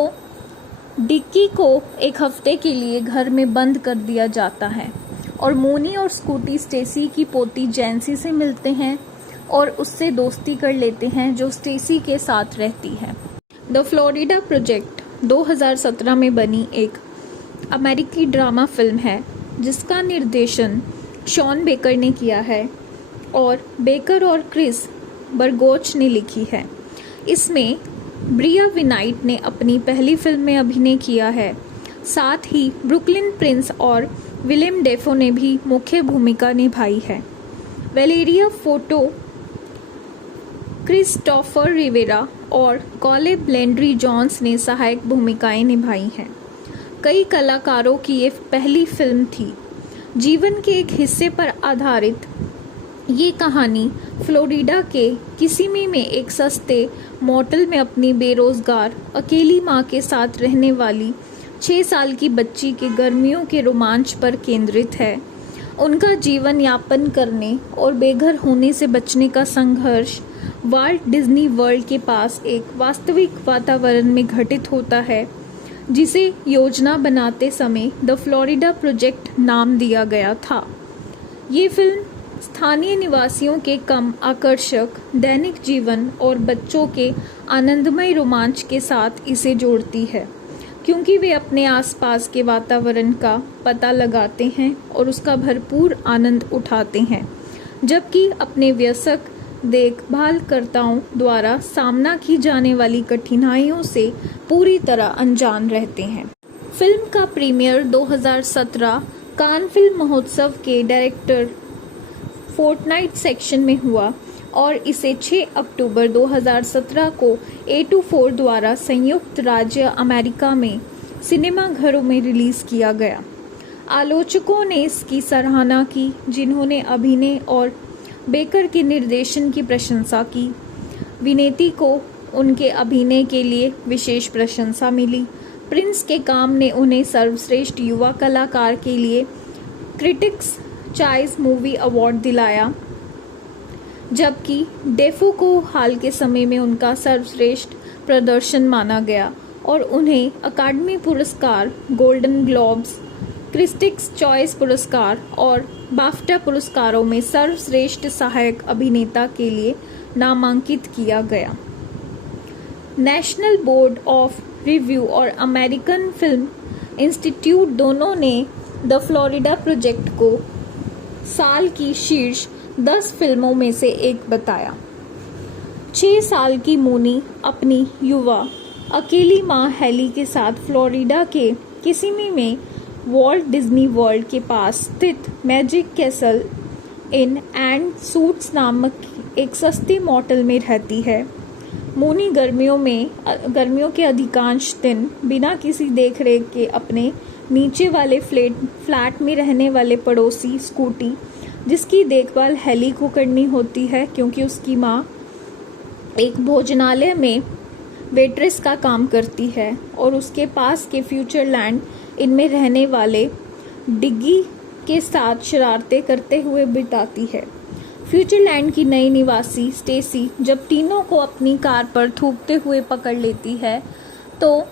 डिक्की को एक हफ्ते के लिए घर में बंद कर दिया जाता है और मोनी और स्कूटी स्टेसी की पोती जैंसी से मिलते हैं और उससे दोस्ती कर लेते हैं जो स्टेसी के साथ रहती है। द फ्लोरिडा प्रोजेक्ट 2017 में बनी एक अमेरिकी ड्रामा फिल्म है जिसका निर्देशन शॉन बेकर ने किया है और बेकर और क्रिस बर्गोच ने लिखी है। इसमें ब्रिया विनाइट ने अपनी पहली फिल्म में अभिनय किया है। साथ ही ब्रुकलिन प्रिंस और विलियम डेफो ने भी मुख्य भूमिका निभाई है। वेलेरिया फोटो, क्रिस्टोफर रिवेरा और कॉलेब लेंड्री जोन्स ने सहायक भूमिकाएं निभाई हैं। कई कलाकारों की ये पहली फिल्म थी। जीवन के एक हिस्से पर आधारित ये कहानी फ्लोरिडा के किसिमी में एक सस्ते मोटल में अपनी बेरोजगार अकेली मां के साथ रहने वाली 6 साल की बच्ची के गर्मियों के रोमांच पर केंद्रित है। उनका जीवन यापन करने और बेघर होने से बचने का संघर्ष वाल्ट डिज्नी वर्ल्ड के पास एक वास्तविक वातावरण में घटित होता है, जिसे योजना बनाते समय द फ्लोरिडा प्रोजेक्ट नाम दिया गया था। ये फिल्म स्थानीय निवासियों के कम आकर्षक दैनिक जीवन और बच्चों के आनंदमय रोमांच के साथ इसे जोड़ती है, क्योंकि वे अपने आसपास के वातावरण का पता लगाते हैं और उसका भरपूर आनंद उठाते हैं, जबकि अपने वयस्क देखभालकर्ताओं द्वारा सामना की जाने वाली कठिनाइयों से पूरी तरह अनजान रहते हैं। फिल्म का प्रीमियर 2017 कान फिल्म महोत्सव के डायरेक्टर फोर्टनाइट सेक्शन में हुआ और इसे 6 अक्टूबर 2017 को A24 द्वारा संयुक्त राज्य अमेरिका में सिनेमा घरों में रिलीज किया गया। आलोचकों ने इसकी सराहना की, जिन्होंने अभिनय और बेकर के निर्देशन की प्रशंसा की। विनेती को उनके अभिनय के लिए विशेष प्रशंसा मिली। प्रिंस के काम ने उन्हें सर्वश्रेष्ठ युवा कलाकार के लिए क्रिटिक्स चॉइस मूवी अवार्ड दिलाया, जबकि डेफो को हाल के समय में उनका सर्वश्रेष्ठ प्रदर्शन माना गया और उन्हें अकादमी पुरस्कार, गोल्डन ग्लोब्स, क्रिटिक्स चॉइस पुरस्कार और बाफ्टा पुरस्कारों में सर्वश्रेष्ठ सहायक अभिनेता के लिए नामांकित किया गया। नेशनल बोर्ड ऑफ रिव्यू और अमेरिकन फिल्म इंस्टीट्यूट दोनों ने द फ्लोरिडा प्रोजेक्ट को साल की शीर्ष 10 फिल्मों में से एक बताया। 6 साल की मोनी अपनी युवा अकेली मां हेली के साथ फ्लोरिडा के किसिमी में वॉल्ट डिज्नी वर्ल्ड के पास स्थित magic castle in and suits नामक एक सस्ते मोटल में रहती है। मोनी गर्मियों के अधिकांश दिन बिना किसी देखरेख के अपने नीचे वाले फ्लैट में रहने वाले पड़ोसी स्कूटी, जिसकी देखभाल हेली को करनी होती है क्योंकि उसकी माँ एक भोजनालय में वेट्रेस का काम करती है, और उसके पास के फ्यूचरलैंड इनमें रहने वाले डिग्गी के साथ शरारतें करते हुए बिताती है। फ्यूचरलैंड की नई निवासी स्टेसी जब तीनों को अपनी कार पर थूकते हुए पकड़ लेती है तो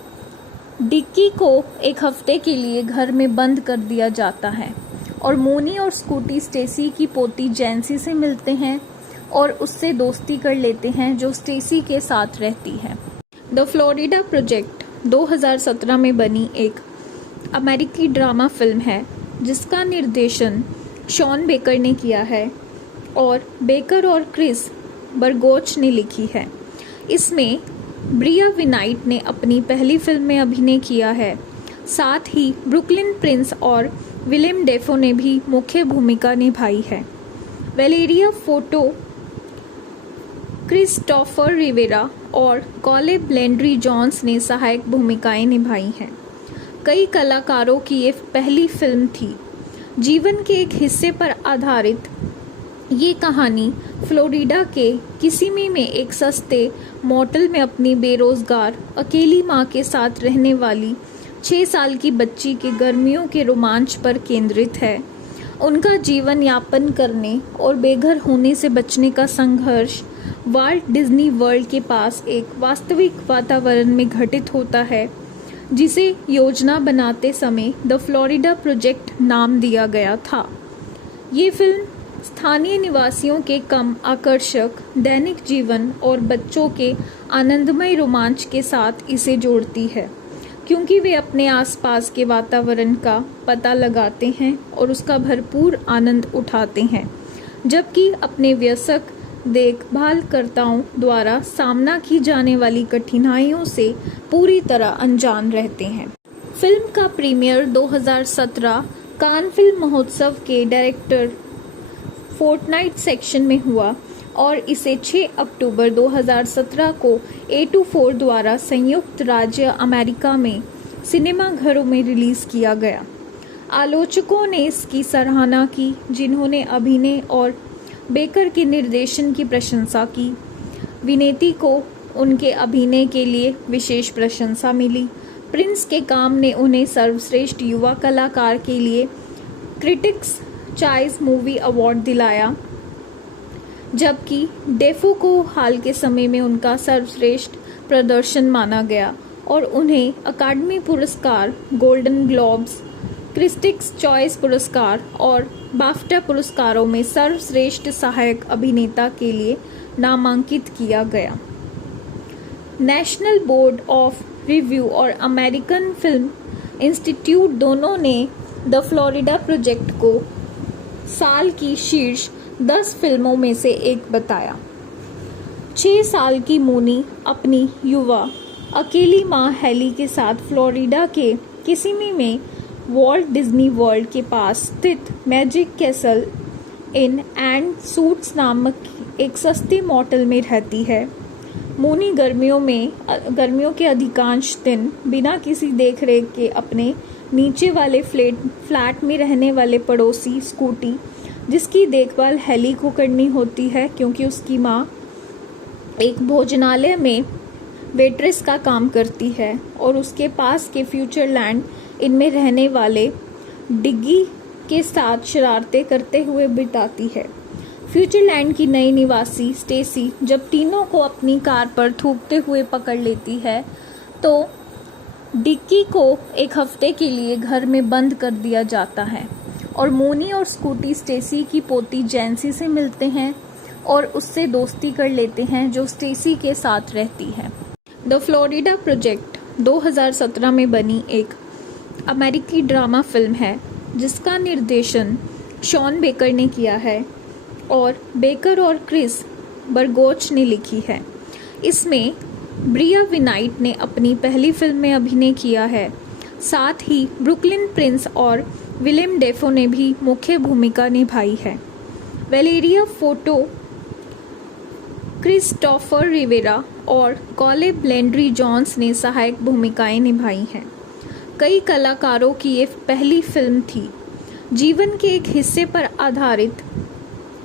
डिक्की को एक हफ्ते के लिए घर में बंद कर दिया जाता है और मोनी और स्कूटी स्टेसी की पोती जैंसी से मिलते हैं और उससे दोस्ती कर लेते हैं जो स्टेसी के साथ रहती है। द फ्लोरिडा प्रोजेक्ट 2017 में बनी एक अमेरिकी ड्रामा फिल्म है जिसका निर्देशन शॉन बेकर ने किया है और बेकर और क्रिस बर्गोच ने लिखी है। इसमें ब्रिया विनाइट ने अपनी पहली फिल्म में अभिनय किया है। साथ ही ब्रुकलिन प्रिंस और विलियम डेफो ने भी मुख्य भूमिका निभाई है। वेलेरिया फोटो, क्रिस्टोफर रिवेरा और कॉलेब लेंड्री जोन्स ने सहायक भूमिकाएं निभाई हैं। कई कलाकारों की ये पहली फिल्म थी। जीवन के एक हिस्से पर आधारित ये कहानी फ्लोरिडा के किसिमी में एक सस्ते मोटल में अपनी बेरोजगार अकेली मां के साथ रहने वाली 6 साल की बच्ची के गर्मियों के रोमांच पर केंद्रित है। उनका जीवन यापन करने और बेघर होने से बचने का संघर्ष वाल्ट डिज्नी वर्ल्ड के पास एक वास्तविक वातावरण में घटित होता है, जिसे योजना बनाते समय द फ्लोरिडा प्रोजेक्ट नाम दिया गया था। ये फिल्म स्थानीय निवासियों के कम आकर्षक दैनिक जीवन और बच्चों के आनंदमय रोमांच के साथ इसे जोड़ती है, क्योंकि वे अपने आसपास के वातावरण का पता लगाते हैं और उसका भरपूर आनंद उठाते हैं, जबकि अपने वयस्क देखभालकर्ताओं द्वारा सामना की जाने वाली कठिनाइयों से पूरी तरह अनजान रहते हैं। फिल्म का प्रीमियर 2017 कान फिल्म महोत्सव के डायरेक्टर फोर्टनाइट सेक्शन में हुआ और इसे 6 अक्टूबर 2017 को A24 द्वारा संयुक्त राज्य अमेरिका में सिनेमाघरों में रिलीज किया गया। आलोचकों ने इसकी सराहना की, जिन्होंने अभिनय और बेकर के निर्देशन की प्रशंसा की। विनेती को उनके अभिनय के लिए विशेष प्रशंसा मिली। प्रिंस के काम ने उन्हें सर्वश्रेष्ठ युवा कलाकार के लिए क्रिटिक्स चॉइस मूवी अवार्ड दिलाया, जबकि डेफो को हाल के समय में उनका सर्वश्रेष्ठ प्रदर्शन माना गया और उन्हें अकादमी पुरस्कार, गोल्डन ग्लोब्स, क्रिटिक्स चॉइस पुरस्कार और बाफ्टा पुरस्कारों में सर्वश्रेष्ठ सहायक अभिनेता के लिए नामांकित किया गया। नेशनल बोर्ड ऑफ रिव्यू और अमेरिकन फिल्म इंस्टीट्यूट दोनों ने द फ्लोरिडा प्रोजेक्ट को साल की शीर्ष 10 फिल्मों में से एक बताया। 6 साल की मोनी अपनी युवा अकेली मां हेली के साथ फ्लोरिडा के किसिमी में वॉल्ट डिज्नी वर्ल्ड के पास स्थित magic castle in and suits नामक एक सस्ते मोटेल में रहती है। मोनी गर्मियों के अधिकांश दिन बिना किसी देखरेख के अपने नीचे वाले फ्लैट में रहने वाले पड़ोसी स्कूटी, जिसकी देखभाल हेली को करनी होती है क्योंकि उसकी माँ एक भोजनालय में वेट्रेस का काम करती है, और उसके पास के फ्यूचरलैंड इनमें रहने वाले डिग्गी के साथ शरारतें करते हुए बिताती है। फ्यूचरलैंड की नई निवासी स्टेसी जब तीनों को अपनी कार पर थूकते हुए पकड़ लेती है तो डिक्की को एक हफ्ते के लिए घर में बंद कर दिया जाता है, और मोनी और स्कूटी स्टेसी की पोती जैंसी से मिलते हैं और उससे दोस्ती कर लेते हैं, जो स्टेसी के साथ रहती है। द फ्लोरिडा प्रोजेक्ट 2017 में बनी एक अमेरिकी ड्रामा फिल्म है, जिसका निर्देशन शॉन बेकर ने किया है और बेकर और क्रिस बर्गोच ने लिखी है। इसमें ब्रिया विनाइट ने अपनी पहली फिल्म में अभिनय किया है। साथ ही ब्रुकलिन प्रिंस और विलियम डेफो ने भी मुख्य भूमिका निभाई है। वेलेरिया फोटो, क्रिस्टोफर रिवेरा और कॉलेब लैंड्री जॉन्स ने सहायक भूमिकाएं निभाई हैं। कई कलाकारों की ये पहली फिल्म थी। जीवन के एक हिस्से पर आधारित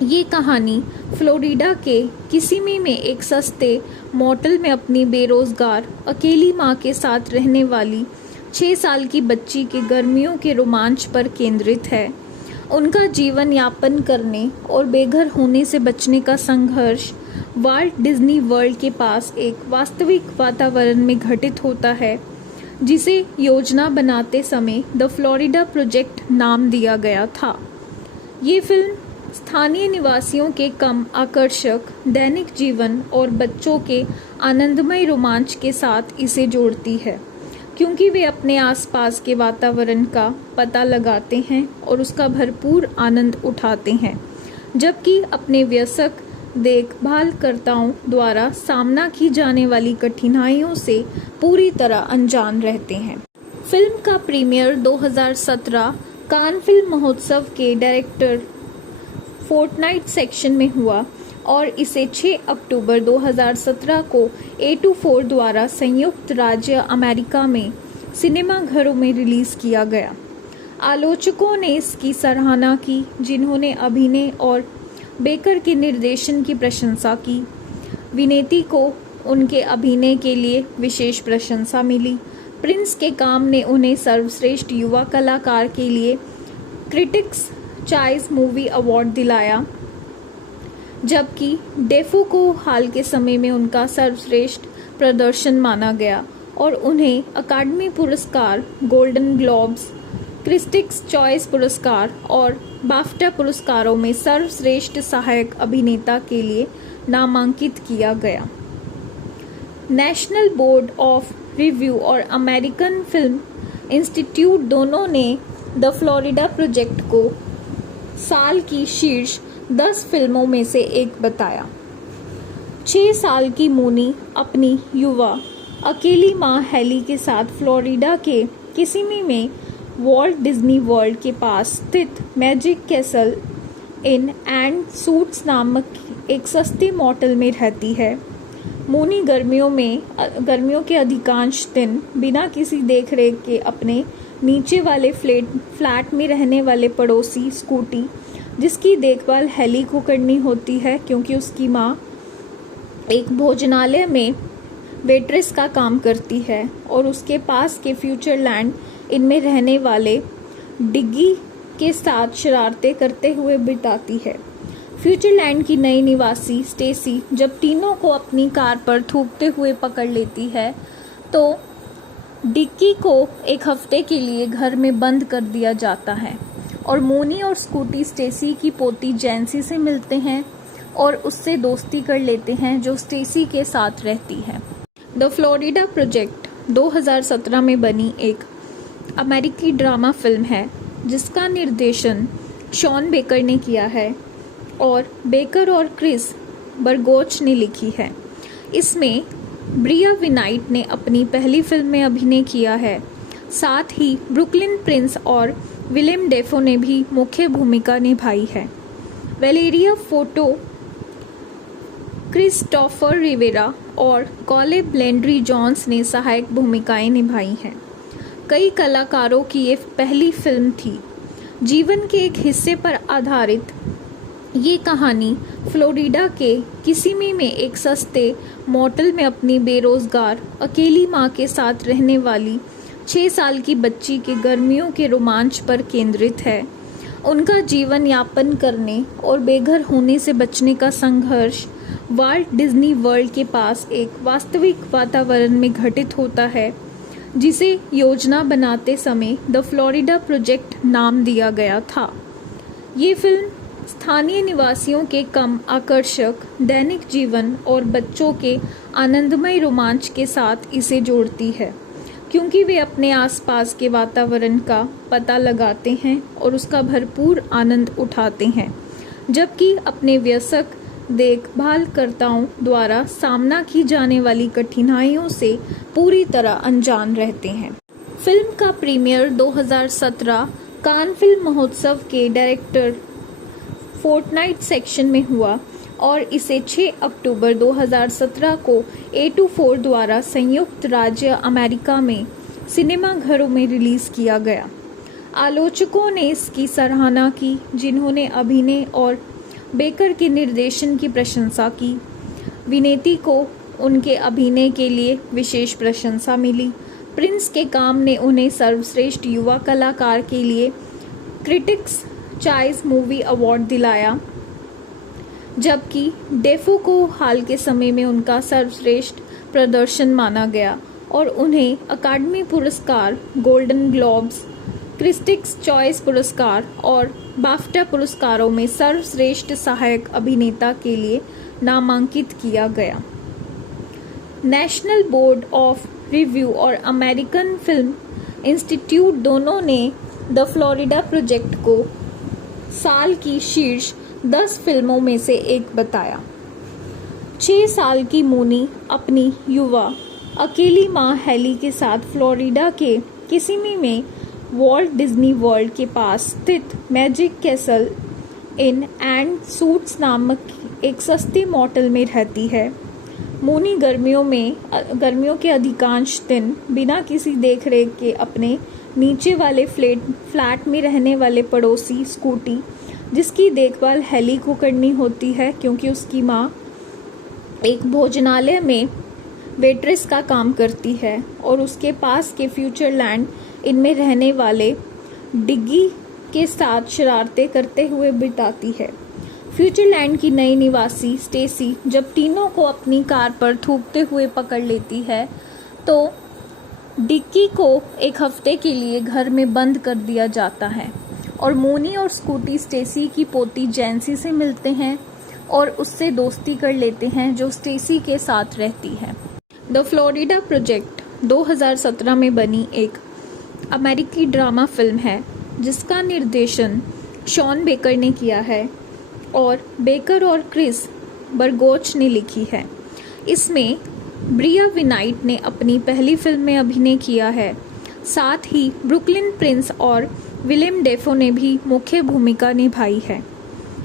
ये कहानी फ्लोरिडा के किसिमी में एक सस्ते मोटेल में अपनी बेरोजगार अकेली मां के साथ रहने वाली 6 साल की बच्ची के गर्मियों के रोमांच पर केंद्रित है। उनका जीवन यापन करने और बेघर होने से बचने का संघर्ष वॉल्ट डिज्नी वर्ल्ड के पास एक वास्तविक वातावरण में घटित होता है, जिसे योजना बनाते समय द फ्लोरिडा प्रोजेक्ट नाम दिया गया था। ये फिल्म स्थानीय निवासियों के कम आकर्षक दैनिक जीवन और बच्चों के आनंदमय रोमांच के साथ इसे जोड़ती है, क्योंकि वे अपने आसपास के वातावरण का पता लगाते हैं और उसका भरपूर आनंद उठाते हैं, जबकि अपने वयस्क देखभालकर्ताओं द्वारा सामना की जाने वाली कठिनाइयों से पूरी तरह अनजान रहते हैं। फिल्म का प्रीमियर 2017 कान फिल्म महोत्सव के डायरेक्टर फोर्टनाइट सेक्शन में हुआ और इसे 6 अक्टूबर 2017 को A24 द्वारा संयुक्त राज्य अमेरिका में सिनेमाघरों में रिलीज किया गया। आलोचकों ने इसकी सराहना की, जिन्होंने अभिनय और बेकर के निर्देशन की प्रशंसा की। विनेती को उनके अभिनय के लिए विशेष प्रशंसा मिली। प्रिंस के काम ने उन्हें सर्वश्रेष्ठ युवा कलाकार के लिए क्रिटिक्स चॉइस मूवी अवार्ड दिलाया, जबकि डेफो को हाल के समय में उनका सर्वश्रेष्ठ प्रदर्शन माना गया और उन्हें अकादमी पुरस्कार, गोल्डन ग्लोब्स, क्रिटिक्स चॉइस पुरस्कार और बाफ्टा पुरस्कारों में सर्वश्रेष्ठ सहायक अभिनेता के लिए नामांकित किया गया। नेशनल बोर्ड ऑफ रिव्यू और अमेरिकन फिल्म इंस्टीट्यूट दोनों ने द फ्लोरिडा प्रोजेक्ट को साल की शीर्ष 10 फिल्मों में से एक बताया। 6 साल की मोनी अपनी युवा अकेली मां हेली के साथ फ्लोरिडा के किसिमी में वॉल्ट डिज्नी वर्ल्ड के पास स्थित magic castle in and suits नामक एक सस्ते मोटेल में रहती है। मोनी गर्मियों के अधिकांश दिन बिना किसी देखरेख के अपने नीचे वाले फ्लैट में रहने वाले पड़ोसी स्कूटी, जिसकी देखभाल हेली को करनी होती है क्योंकि उसकी माँ एक भोजनालय में वेट्रेस का काम करती है, और उसके पास के फ्यूचरलैंड इनमें रहने वाले डिग्गी के साथ शरारतें करते हुए बिताती है। फ्यूचरलैंड की नई निवासी स्टेसी जब तीनों को अपनी कार पर थूकते हुए पकड़ लेती है तो डिक्की को एक हफ्ते के लिए घर में बंद कर दिया जाता है, और मोनी और स्कूटी स्टेसी की पोती जैंसी से मिलते हैं और उससे दोस्ती कर लेते हैं, जो स्टेसी के साथ रहती है। द फ्लोरिडा प्रोजेक्ट 2017 में बनी एक अमेरिकी ड्रामा फिल्म है जिसका निर्देशन शॉन बेकर ने किया है और बेकर और क्रिस बर्गोच ने लिखी है। इसमें ब्रिया विनाइट ने अपनी पहली फिल्म में अभिनय किया है। साथ ही ब्रुकलिन प्रिंस और विलियम डेफो ने भी मुख्य भूमिका निभाई है। वेलेरिया फोटो, क्रिस्टोफर रिवेरा और कॉलेब लेंड्री जॉन्स ने सहायक भूमिकाएं निभाई हैं। कई कलाकारों की ये पहली फिल्म थी। जीवन के एक हिस्से पर आधारित ये कहानी फ्लोरिडा के किसिमी में एक सस्ते मोटेल में अपनी बेरोजगार अकेली मां के साथ रहने वाली 6 साल की बच्ची के गर्मियों के रोमांच पर केंद्रित है। उनका जीवन यापन करने और बेघर होने से बचने का संघर्ष वॉल्ट डिज्नी वर्ल्ड के पास एक वास्तविक वातावरण में घटित होता है, जिसे योजना बनाते समय द फ्लोरिडा प्रोजेक्ट नाम दिया गया था। ये फिल्म स्थानीय निवासियों के कम आकर्षक दैनिक जीवन और बच्चों के आनंदमय रोमांच के साथ इसे जोड़ती है, क्योंकि वे अपने आसपास के वातावरण का पता लगाते हैं और उसका भरपूर आनंद उठाते हैं, जबकि अपने वयस्क देखभालकर्ताओं द्वारा सामना की जाने वाली कठिनाइयों से पूरी तरह अनजान रहते हैं। फिल्म का प्रीमियर 2017 कान फिल्म महोत्सव के डायरेक्टर फोर्टनाइट सेक्शन में हुआ और इसे 6 अक्टूबर 2017 को A24 द्वारा संयुक्त राज्य अमेरिका में सिनेमाघरों में रिलीज किया गया। आलोचकों ने इसकी सराहना की, जिन्होंने अभिनय और बेकर के निर्देशन की प्रशंसा की। विनेती को उनके अभिनय के लिए विशेष प्रशंसा मिली। प्रिंस के काम ने उन्हें सर्वश्रेष्ठ युवा कलाकार के लिए क्रिटिक्स चॉइस मूवी अवार्ड दिलाया, जबकि डेफो को हाल के समय में उनका सर्वश्रेष्ठ प्रदर्शन माना गया और उन्हें अकादमी पुरस्कार, गोल्डन ग्लोब्स, क्रिटिक्स चॉइस पुरस्कार और बाफ्टा पुरस्कारों में सर्वश्रेष्ठ सहायक अभिनेता के लिए नामांकित किया गया। नेशनल बोर्ड ऑफ रिव्यू और अमेरिकन फिल्म इंस्टीट्यूट दोनों ने द फ्लोरिडा प्रोजेक्ट को साल की शीर्ष 10 फिल्मों में से एक बताया। 6 साल की मोनी अपनी युवा अकेली मां हेली के साथ फ्लोरिडा के किसिमी में वॉल्ट डिज्नी वर्ल्ड के पास स्थित magic castle in and suits नामक एक सस्ते मोटेल में रहती है। मोनी गर्मियों के अधिकांश दिन बिना किसी देखरेख के अपने नीचे वाले फ्लैट में रहने वाले पड़ोसी स्कूटी, जिसकी देखभाल हेली को करनी होती है क्योंकि उसकी माँ एक भोजनालय में वेट्रेस का काम करती है, और उसके पास के फ्यूचरलैंड इनमें रहने वाले डिग्गी के साथ शरारतें करते हुए बिताती है। फ्यूचरलैंड की नई निवासी स्टेसी जब तीनों को अपनी कार पर थूकते हुए पकड़ लेती है तो डिक्की को एक हफ्ते के लिए घर में बंद कर दिया जाता है और मोनी और स्कूटी स्टेसी की पोती जैंसी से मिलते हैं और उससे दोस्ती कर लेते हैं जो स्टेसी के साथ रहती है। द फ्लोरिडा प्रोजेक्ट 2017 में बनी एक अमेरिकी ड्रामा फिल्म है जिसका निर्देशन शॉन बेकर ने किया है और बेकर और क्रिस बर्गोच ने लिखी है। इसमें ब्रिया विनाइट ने अपनी पहली फिल्म में अभिनय किया है। साथ ही ब्रुकलिन प्रिंस और विलियम डेफो ने भी मुख्य भूमिका निभाई है।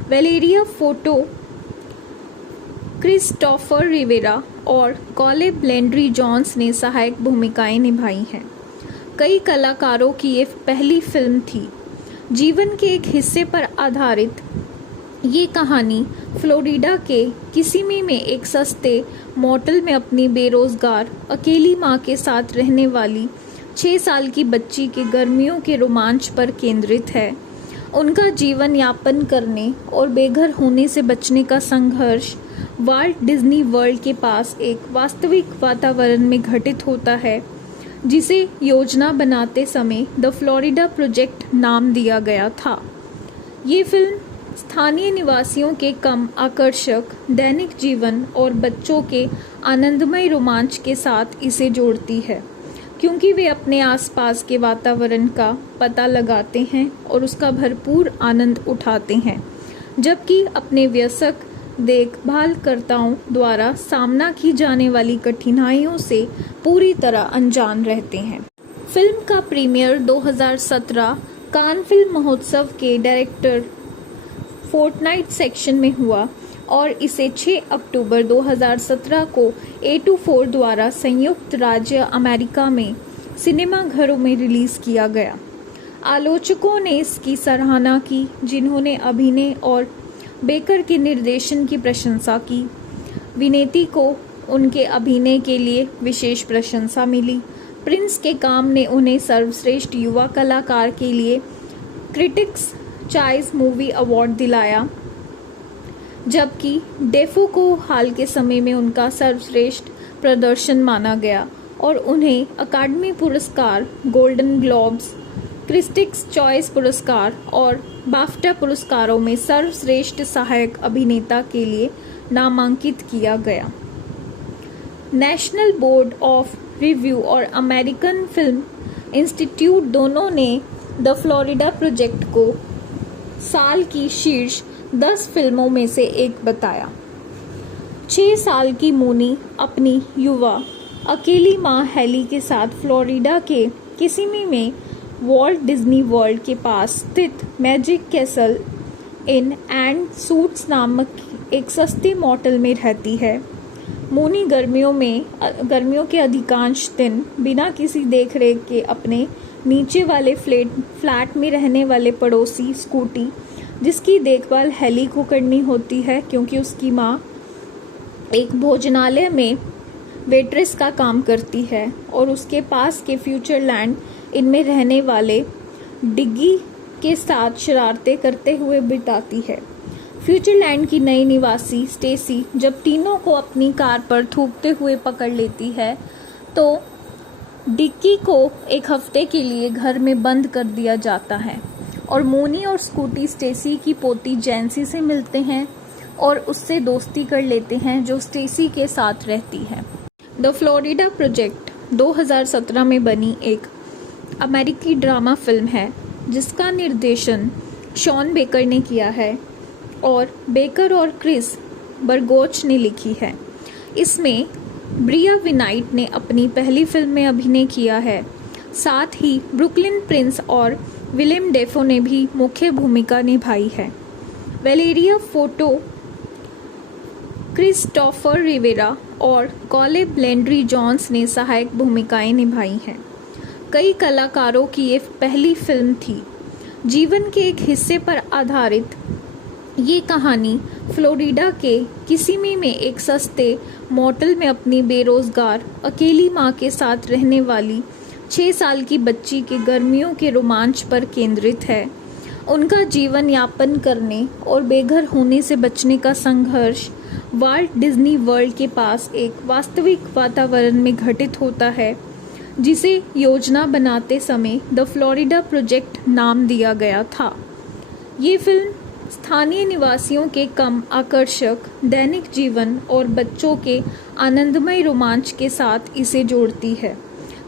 वेलेरिया फोटो, क्रिस्टोफर रिवेरा और कॉलेब लेंड्री जॉन्स ने सहायक भूमिकाएं निभाई हैं। कई कलाकारों की ये पहली फिल्म थी। जीवन के एक हिस्से पर आधारित ये कहानी फ्लोरिडा के किसिमी में एक सस्ते मोटल में अपनी बेरोजगार अकेली मां के साथ रहने वाली 6 साल की बच्ची के गर्मियों के रोमांच पर केंद्रित है। उनका जीवन यापन करने और बेघर होने से बचने का संघर्ष वाल्ट डिज्नी वर्ल्ड के पास एक वास्तविक वातावरण में घटित होता है, जिसे योजना बनाते समय द फ्लोरिडा प्रोजेक्ट नाम दिया गया था। ये फिल्म स्थानीय निवासियों के कम आकर्षक दैनिक जीवन और बच्चों के आनंदमय रोमांच के साथ इसे जोड़ती है, क्योंकि वे अपने आसपास के वातावरण का पता लगाते हैं और उसका भरपूर आनंद उठाते हैं, जबकि अपने वयस्क देखभालकर्ताओं द्वारा सामना की जाने वाली कठिनाइयों से पूरी तरह अनजान रहते हैं। फिल्म का प्रीमियर 2017 कान फिल्म महोत्सव के डायरेक्टर फोर्टनाइट सेक्शन में हुआ और इसे 6 अक्टूबर 2017 को A24 द्वारा संयुक्त राज्य अमेरिका में सिनेमा घरों में रिलीज किया गया। आलोचकों ने इसकी सराहना की, जिन्होंने अभिनय और बेकर के निर्देशन की प्रशंसा की। विनेती को उनके अभिनय के लिए विशेष प्रशंसा मिली। प्रिंस के काम ने उन्हें सर्वश्रेष्ठ युवा कलाकार के लिए क्रिटिक्स चॉइस मूवी अवार्ड दिलाया, जबकि डेफो को हाल के समय में उनका सर्वश्रेष्ठ प्रदर्शन माना गया और उन्हें अकादमी पुरस्कार, गोल्डन ग्लोब्स, क्रिटिक्स चॉइस पुरस्कार और बाफ्टा पुरस्कारों में सर्वश्रेष्ठ सहायक अभिनेता के लिए नामांकित किया गया। नेशनल बोर्ड ऑफ रिव्यू और अमेरिकन फिल्म इंस्टीट्यूट दोनों ने द फ्लोरिडा प्रोजेक्ट को साल की शीर्ष 10 फिल्मों में से एक बताया। 6 साल की मोनी अपनी युवा अकेली मां हेली के साथ फ्लोरिडा के किसिमी में वॉल्ट डिज्नी वर्ल्ड के पास स्थित magic castle in and suits नामक एक सस्ते मोटल में रहती है। मोनी गर्मियों के अधिकांश दिन बिना किसी देखरेख के अपने नीचे वाले फ्लैट में रहने वाले पड़ोसी स्कूटी, जिसकी देखभाल हेली को करनी होती है क्योंकि उसकी मां एक भोजनालय में वेट्रेस का काम करती है, और उसके पास के फ्यूचरलैंड इनमें रहने वाले डिग्गी के साथ शरारतें करते हुए बिताती है। फ्यूचरलैंड की नई निवासी स्टेसी जब तीनों को अपनी कार पर थूकते हुए पकड़ लेती है तो डिक्की को एक हफ्ते के लिए घर में बंद कर दिया जाता है और मोनी और स्कूटी स्टेसी की पोती जैंसी से मिलते हैं और उससे दोस्ती कर लेते हैं जो स्टेसी के साथ रहती है। द फ्लोरिडा प्रोजेक्ट 2017 में बनी एक अमेरिकी ड्रामा फिल्म है जिसका निर्देशन शॉन बेकर ने किया है और बेकर और क्रिस बर्गोच ने लिखी है। इसमें ब्रिया विनाइट ने अपनी पहली फिल्म में अभिनय किया है। साथ ही ब्रुकलिन प्रिंस और विलियम डेफो ने भी मुख्य भूमिका निभाई है। वेलेरिया फोटो, क्रिस्टोफर रिवेरा और कॉलेब लेंड्री जॉन्स ने सहायक भूमिकाएं निभाई हैं। कई कलाकारों की ये पहली फिल्म थी। जीवन के एक हिस्से पर आधारित ये कहानी फ्लोरिडा के किसिमी में एक सस्ते मोटल में अपनी बेरोजगार अकेली मां के साथ रहने वाली 6 साल की बच्ची के गर्मियों के रोमांच पर केंद्रित है। उनका जीवन यापन करने और बेघर होने से बचने का संघर्ष वाल्ट डिज्नी वर्ल्ड के पास एक वास्तविक वातावरण में घटित होता है, जिसे योजना बनाते समय द फ्लोरिडा प्रोजेक्ट नाम दिया गया था। ये फिल्म स्थानीय निवासियों के कम आकर्षक दैनिक जीवन और बच्चों के आनंदमय रोमांच के साथ इसे जोड़ती है,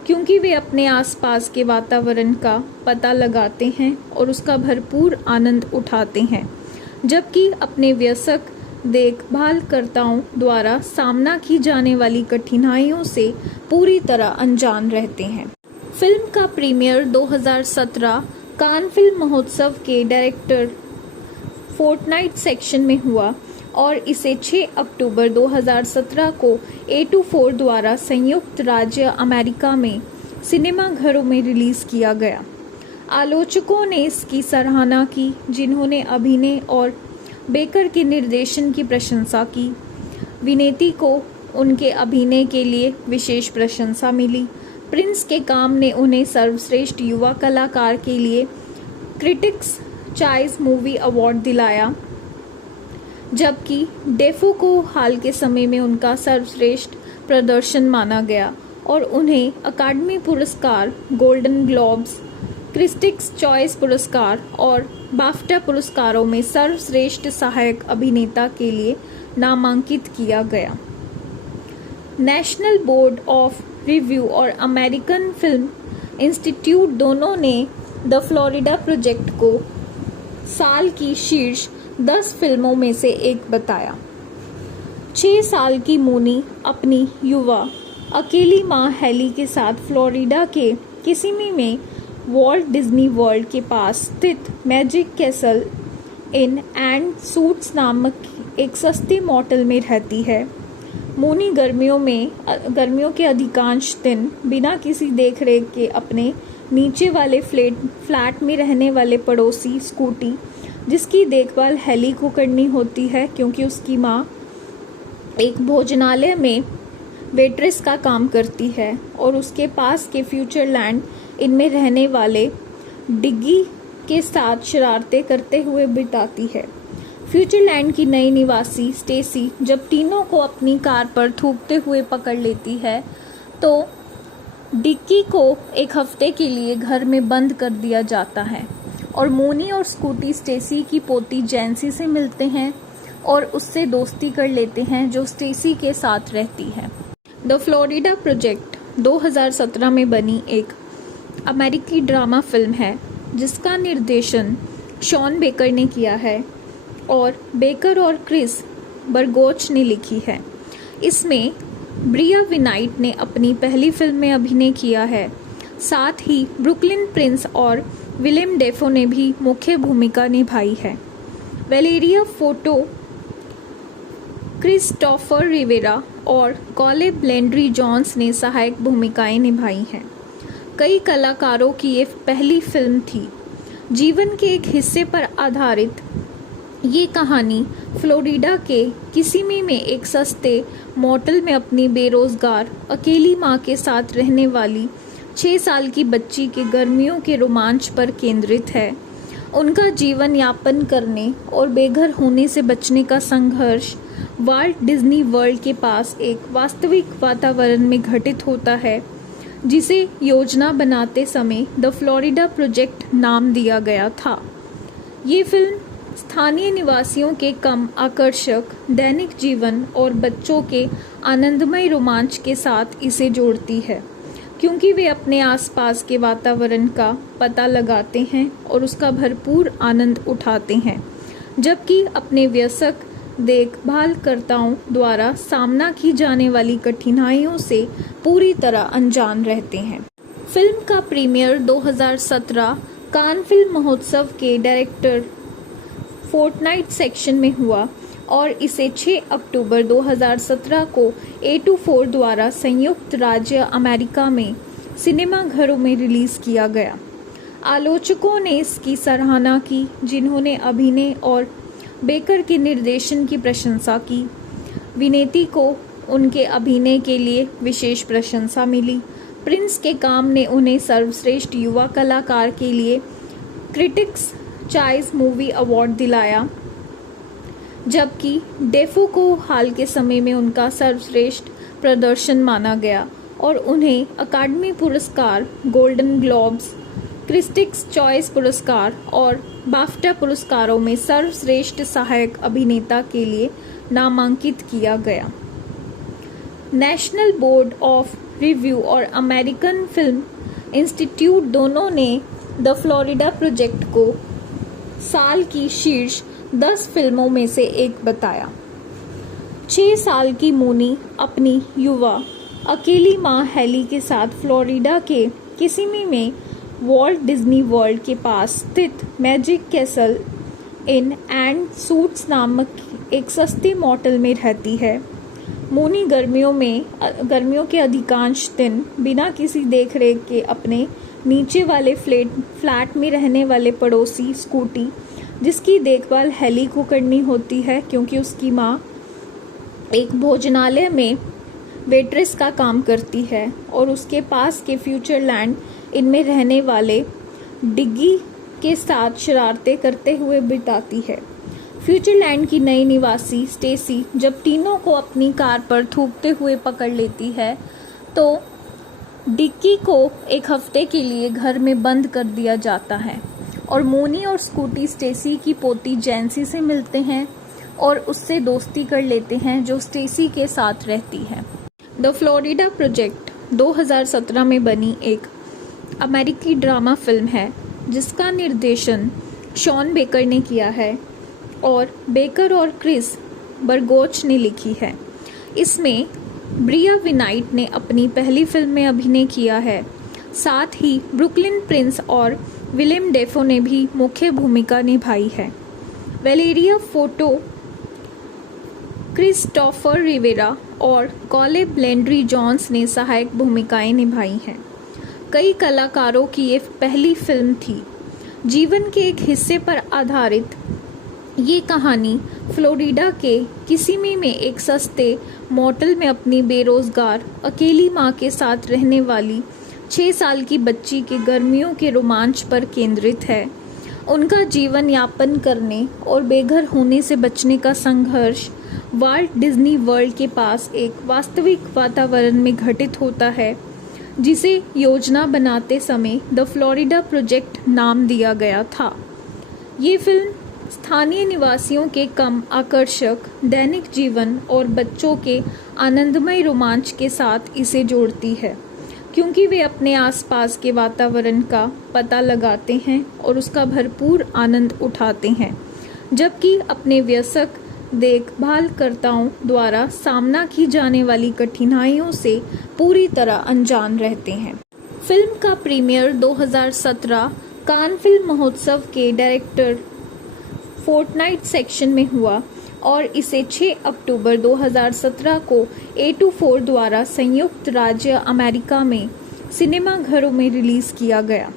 क्योंकि वे अपने आसपास के वातावरण का पता लगाते हैं और उसका भरपूर आनंद उठाते हैं, जबकि अपने वयस्क देखभालकर्ताओं द्वारा सामना की जाने वाली कठिनाइयों से पूरी तरह अनजान रहते हैं। फिल्म का प्रीमियर 2017 कान फिल्म महोत्सव के डायरेक्टर फोर्टनाइट सेक्शन में हुआ और इसे 6 अक्टूबर 2017 को A24 द्वारा संयुक्त राज्य अमेरिका में सिनेमाघरों में रिलीज किया गया। आलोचकों ने इसकी सराहना की, जिन्होंने अभिनय और बेकर के निर्देशन की प्रशंसा की। विनेती को उनके अभिनय के लिए विशेष प्रशंसा मिली। प्रिंस के काम ने उन्हें सर्वश्रेष्ठ युवा कलाकार के लिए क्रिटिक्स चॉइस मूवी अवार्ड दिलाया, जबकि डेफो को हाल के समय में उनका सर्वश्रेष्ठ प्रदर्शन माना गया और उन्हें अकादमी पुरस्कार, गोल्डन ग्लोब्स, क्रिटिक्स चॉइस पुरस्कार और बाफ्टा पुरस्कारों में सर्वश्रेष्ठ सहायक अभिनेता के लिए नामांकित किया गया। नेशनल बोर्ड ऑफ रिव्यू और अमेरिकन फिल्म इंस्टीट्यूट दोनों ने द फ्लोरिडा प्रोजेक्ट को साल की शीर्ष 10 फिल्मों में से एक बताया। 6 साल की मोनी अपनी युवा अकेली मां हेली के साथ फ्लोरिडा के किसिमी में वॉल्ट डिज्नी वर्ल्ड के पास स्थित magic castle in and suits नामक एक सस्ते मोटेल में रहती है। मोनी गर्मियों के अधिकांश दिन बिना किसी देखरेख के अपने नीचे वाले फ्लैट में रहने वाले पड़ोसी स्कूटी, जिसकी देखभाल हेली को करनी होती है क्योंकि उसकी माँ एक भोजनालय में वेट्रेस का काम करती है, और उसके पास के फ्यूचरलैंड इनमें रहने वाले डिग्गी के साथ शरारतें करते हुए बिताती है। फ्यूचरलैंड की नई निवासी स्टेसी जब तीनों को अपनी कार पर थूकते हुए पकड़ लेती है तो डिक्की को एक हफ्ते के लिए घर में बंद कर दिया जाता है, और मोनी और स्कूटी स्टेसी की पोती जैंसी से मिलते हैं और उससे दोस्ती कर लेते हैं, जो स्टेसी के साथ रहती है। द फ्लोरिडा प्रोजेक्ट 2017 में बनी एक अमेरिकी ड्रामा फिल्म है जिसका निर्देशन शॉन बेकर ने किया है और बेकर और क्रिस बर्गोच ने लिखी है। इसमें ब्रिया विनाइट ने अपनी पहली फिल्म में अभिनय किया है। साथ ही ब्रुकलिन प्रिंस और विलियम डेफो ने भी मुख्य भूमिका निभाई है। वेलेरिया फोटो, क्रिस्टोफर रिवेरा और कॉलेब लेंड्री जॉन्स ने सहायक भूमिकाएं निभाई हैं। कई कलाकारों की ये पहली फिल्म थी। जीवन के एक हिस्से पर आधारित ये कहानी फ्लोरिडा के किसिमी में एक सस्ते मोटेल में अपनी बेरोजगार अकेली मां के साथ रहने वाली 6 साल की बच्ची के गर्मियों के रोमांच पर केंद्रित है। उनका जीवन यापन करने और बेघर होने से बचने का संघर्ष वॉल्ट डिज्नी वर्ल्ड के पास एक वास्तविक वातावरण में घटित होता है, जिसे योजना बनाते समय द फ्लोरिडा प्रोजेक्ट नाम दिया गया था। ये फिल्म स्थानीय निवासियों के कम आकर्षक दैनिक जीवन और बच्चों के आनंदमय रोमांच के साथ इसे जोड़ती है, क्योंकि वे अपने आसपास के वातावरण का पता लगाते हैं और उसका भरपूर आनंद उठाते हैं, जबकि अपने वयस्क देखभालकर्ताओं द्वारा सामना की जाने वाली कठिनाइयों से पूरी तरह अनजान रहते हैं। फिल्म का प्रीमियर 2017 कान फिल्म महोत्सव के डायरेक्टर फोर्टनाइट सेक्शन में हुआ और इसे 6 अक्टूबर 2017 को A24 द्वारा संयुक्त राज्य अमेरिका में सिनेमाघरों में रिलीज किया गया। आलोचकों ने इसकी सराहना की, जिन्होंने अभिनय और बेकर के निर्देशन की प्रशंसा की। विनेती को उनके अभिनय के लिए विशेष प्रशंसा मिली। प्रिंस के काम ने उन्हें सर्वश्रेष्ठ युवा कलाकार के लिए क्रिटिक्स चॉइस मूवी अवार्ड दिलाया, जबकि डेफो को हाल के समय में उनका सर्वश्रेष्ठ प्रदर्शन माना गया और उन्हें अकादमी पुरस्कार, गोल्डन ग्लोब्स, क्रिटिक्स चॉइस पुरस्कार और बाफ्टा पुरस्कारों में सर्वश्रेष्ठ सहायक अभिनेता के लिए नामांकित किया गया। नेशनल बोर्ड ऑफ रिव्यू और अमेरिकन फिल्म इंस्टीट्यूट दोनों ने द फ्लोरिडा प्रोजेक्ट को साल की शीर्ष 10 फिल्मों में से एक बताया। 6 साल की मोनी अपनी युवा अकेली मां हेली के साथ फ्लोरिडा के किसिमी में वॉल्ट डिज्नी वर्ल्ड के पास स्थित magic castle in and suits नामक एक सस्ते मोटेल में रहती है। मोनी गर्मियों के अधिकांश दिन बिना किसी देखरेख के अपने नीचे वाले फ्लैट में रहने वाले पड़ोसी स्कूटी, जिसकी देखभाल हेली को करनी होती है क्योंकि उसकी माँ एक भोजनालय में वेट्रेस का काम करती है, और उसके पास के फ्यूचरलैंड इनमें रहने वाले डिग्गी के साथ शरारतें करते हुए बिताती है। फ्यूचरलैंड की नई निवासी स्टेसी जब तीनों को अपनी कार पर थूकते हुए पकड़ लेती है तो डिक्की को एक हफ्ते के लिए घर में बंद कर दिया जाता है, और मोनी और स्कूटी स्टेसी की पोती जैंसी से मिलते हैं और उससे दोस्ती कर लेते हैं, जो स्टेसी के साथ रहती है। द फ्लोरिडा प्रोजेक्ट 2017 में बनी एक अमेरिकी ड्रामा फिल्म है जिसका निर्देशन शॉन बेकर ने किया है और बेकर और क्रिस बरगोच ने लिखी है। इसमें ब्रिया विनाइट ने अपनी पहली फिल्म में अभिनय किया है। साथ ही ब्रुकलिन प्रिंस और विलियम डेफो ने भी मुख्य भूमिका निभाई है। वेलेरिया फोटो, क्रिस्टोफर रिवेरा और कॉलेब लेंड्री जॉन्स ने सहायक भूमिकाएं निभाई हैं। कई कलाकारों की ये पहली फिल्म थी। जीवन के एक हिस्से पर आधारित ये कहानी फ्लोरिडा के किसिमी में एक सस्ते मोटेल में अपनी बेरोजगार अकेली मां के साथ रहने वाली 6 साल की बच्ची के गर्मियों के रोमांच पर केंद्रित है। उनका जीवन यापन करने और बेघर होने से बचने का संघर्ष वॉल्ट डिज्नी वर्ल्ड के पास एक वास्तविक वातावरण में घटित होता है, जिसे योजना बनाते समय द फ्लोरिडा प्रोजेक्ट नाम दिया गया था। ये फिल्म स्थानीय निवासियों के कम आकर्षक दैनिक जीवन और बच्चों के आनंदमय रोमांच के साथ इसे जोड़ती है, क्योंकि वे अपने आसपास के वातावरण का पता लगाते हैं और उसका भरपूर आनंद उठाते हैं, जबकि अपने वयस्क देखभालकर्ताओं द्वारा सामना की जाने वाली कठिनाइयों से पूरी तरह अनजान रहते हैं। फिल्म का प्रीमियर 2017 कान फिल्म महोत्सव के डायरेक्टर फोर्टनाइट सेक्शन में हुआ और इसे 6 अक्टूबर 2017 को A24 द्वारा संयुक्त राज्य अमेरिका में सिनेमा घरों में रिलीज किया गया।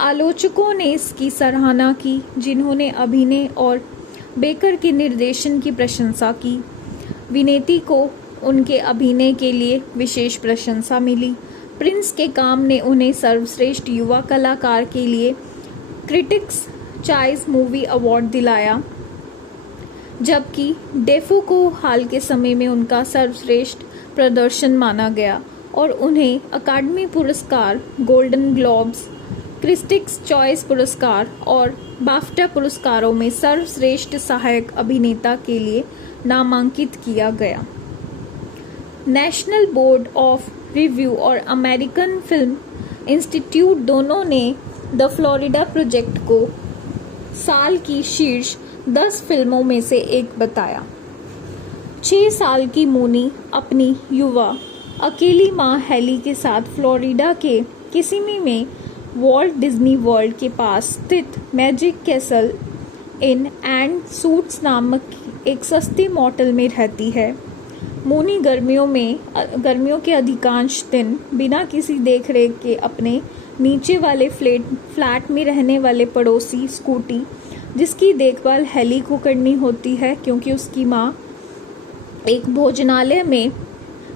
आलोचकों ने इसकी सराहना की, जिन्होंने अभिनय और बेकर के निर्देशन की प्रशंसा की। विनेती को उनके अभिनय के लिए विशेष प्रशंसा मिली। प्रिंस के काम ने उन्हें सर्वश्रेष्ठ युवा कलाकार के लिए क्रिटिक्स चॉइस मूवी अवार्ड दिलाया, जबकि डेफो को हाल के समय में उनका सर्वश्रेष्ठ प्रदर्शन माना गया और उन्हें अकादमी पुरस्कार, गोल्डन ग्लोब्स, क्रिटिक्स चॉइस पुरस्कार और बाफ्टा पुरस्कारों में सर्वश्रेष्ठ सहायक अभिनेता के लिए नामांकित किया गया। नेशनल बोर्ड ऑफ रिव्यू और अमेरिकन फिल्म इंस्टीट्यूट दोनों ने द फ्लोरिडा प्रोजेक्ट को साल की शीर्ष 10 फिल्मों में से एक बताया। 6 साल की मोनी अपनी युवा अकेली मां हेली के साथ फ्लोरिडा के किसिमी में वॉल्ट डिज्नी वर्ल्ड के पास स्थित magic castle in and suits नामक एक सस्ते मोटेल में रहती है। मोनी गर्मियों के अधिकांश दिन बिना किसी देखरेख के अपने नीचे वाले फ्लैट में रहने वाले पड़ोसी स्कूटी, जिसकी देखभाल हेली को करनी होती है क्योंकि उसकी माँ एक भोजनालय में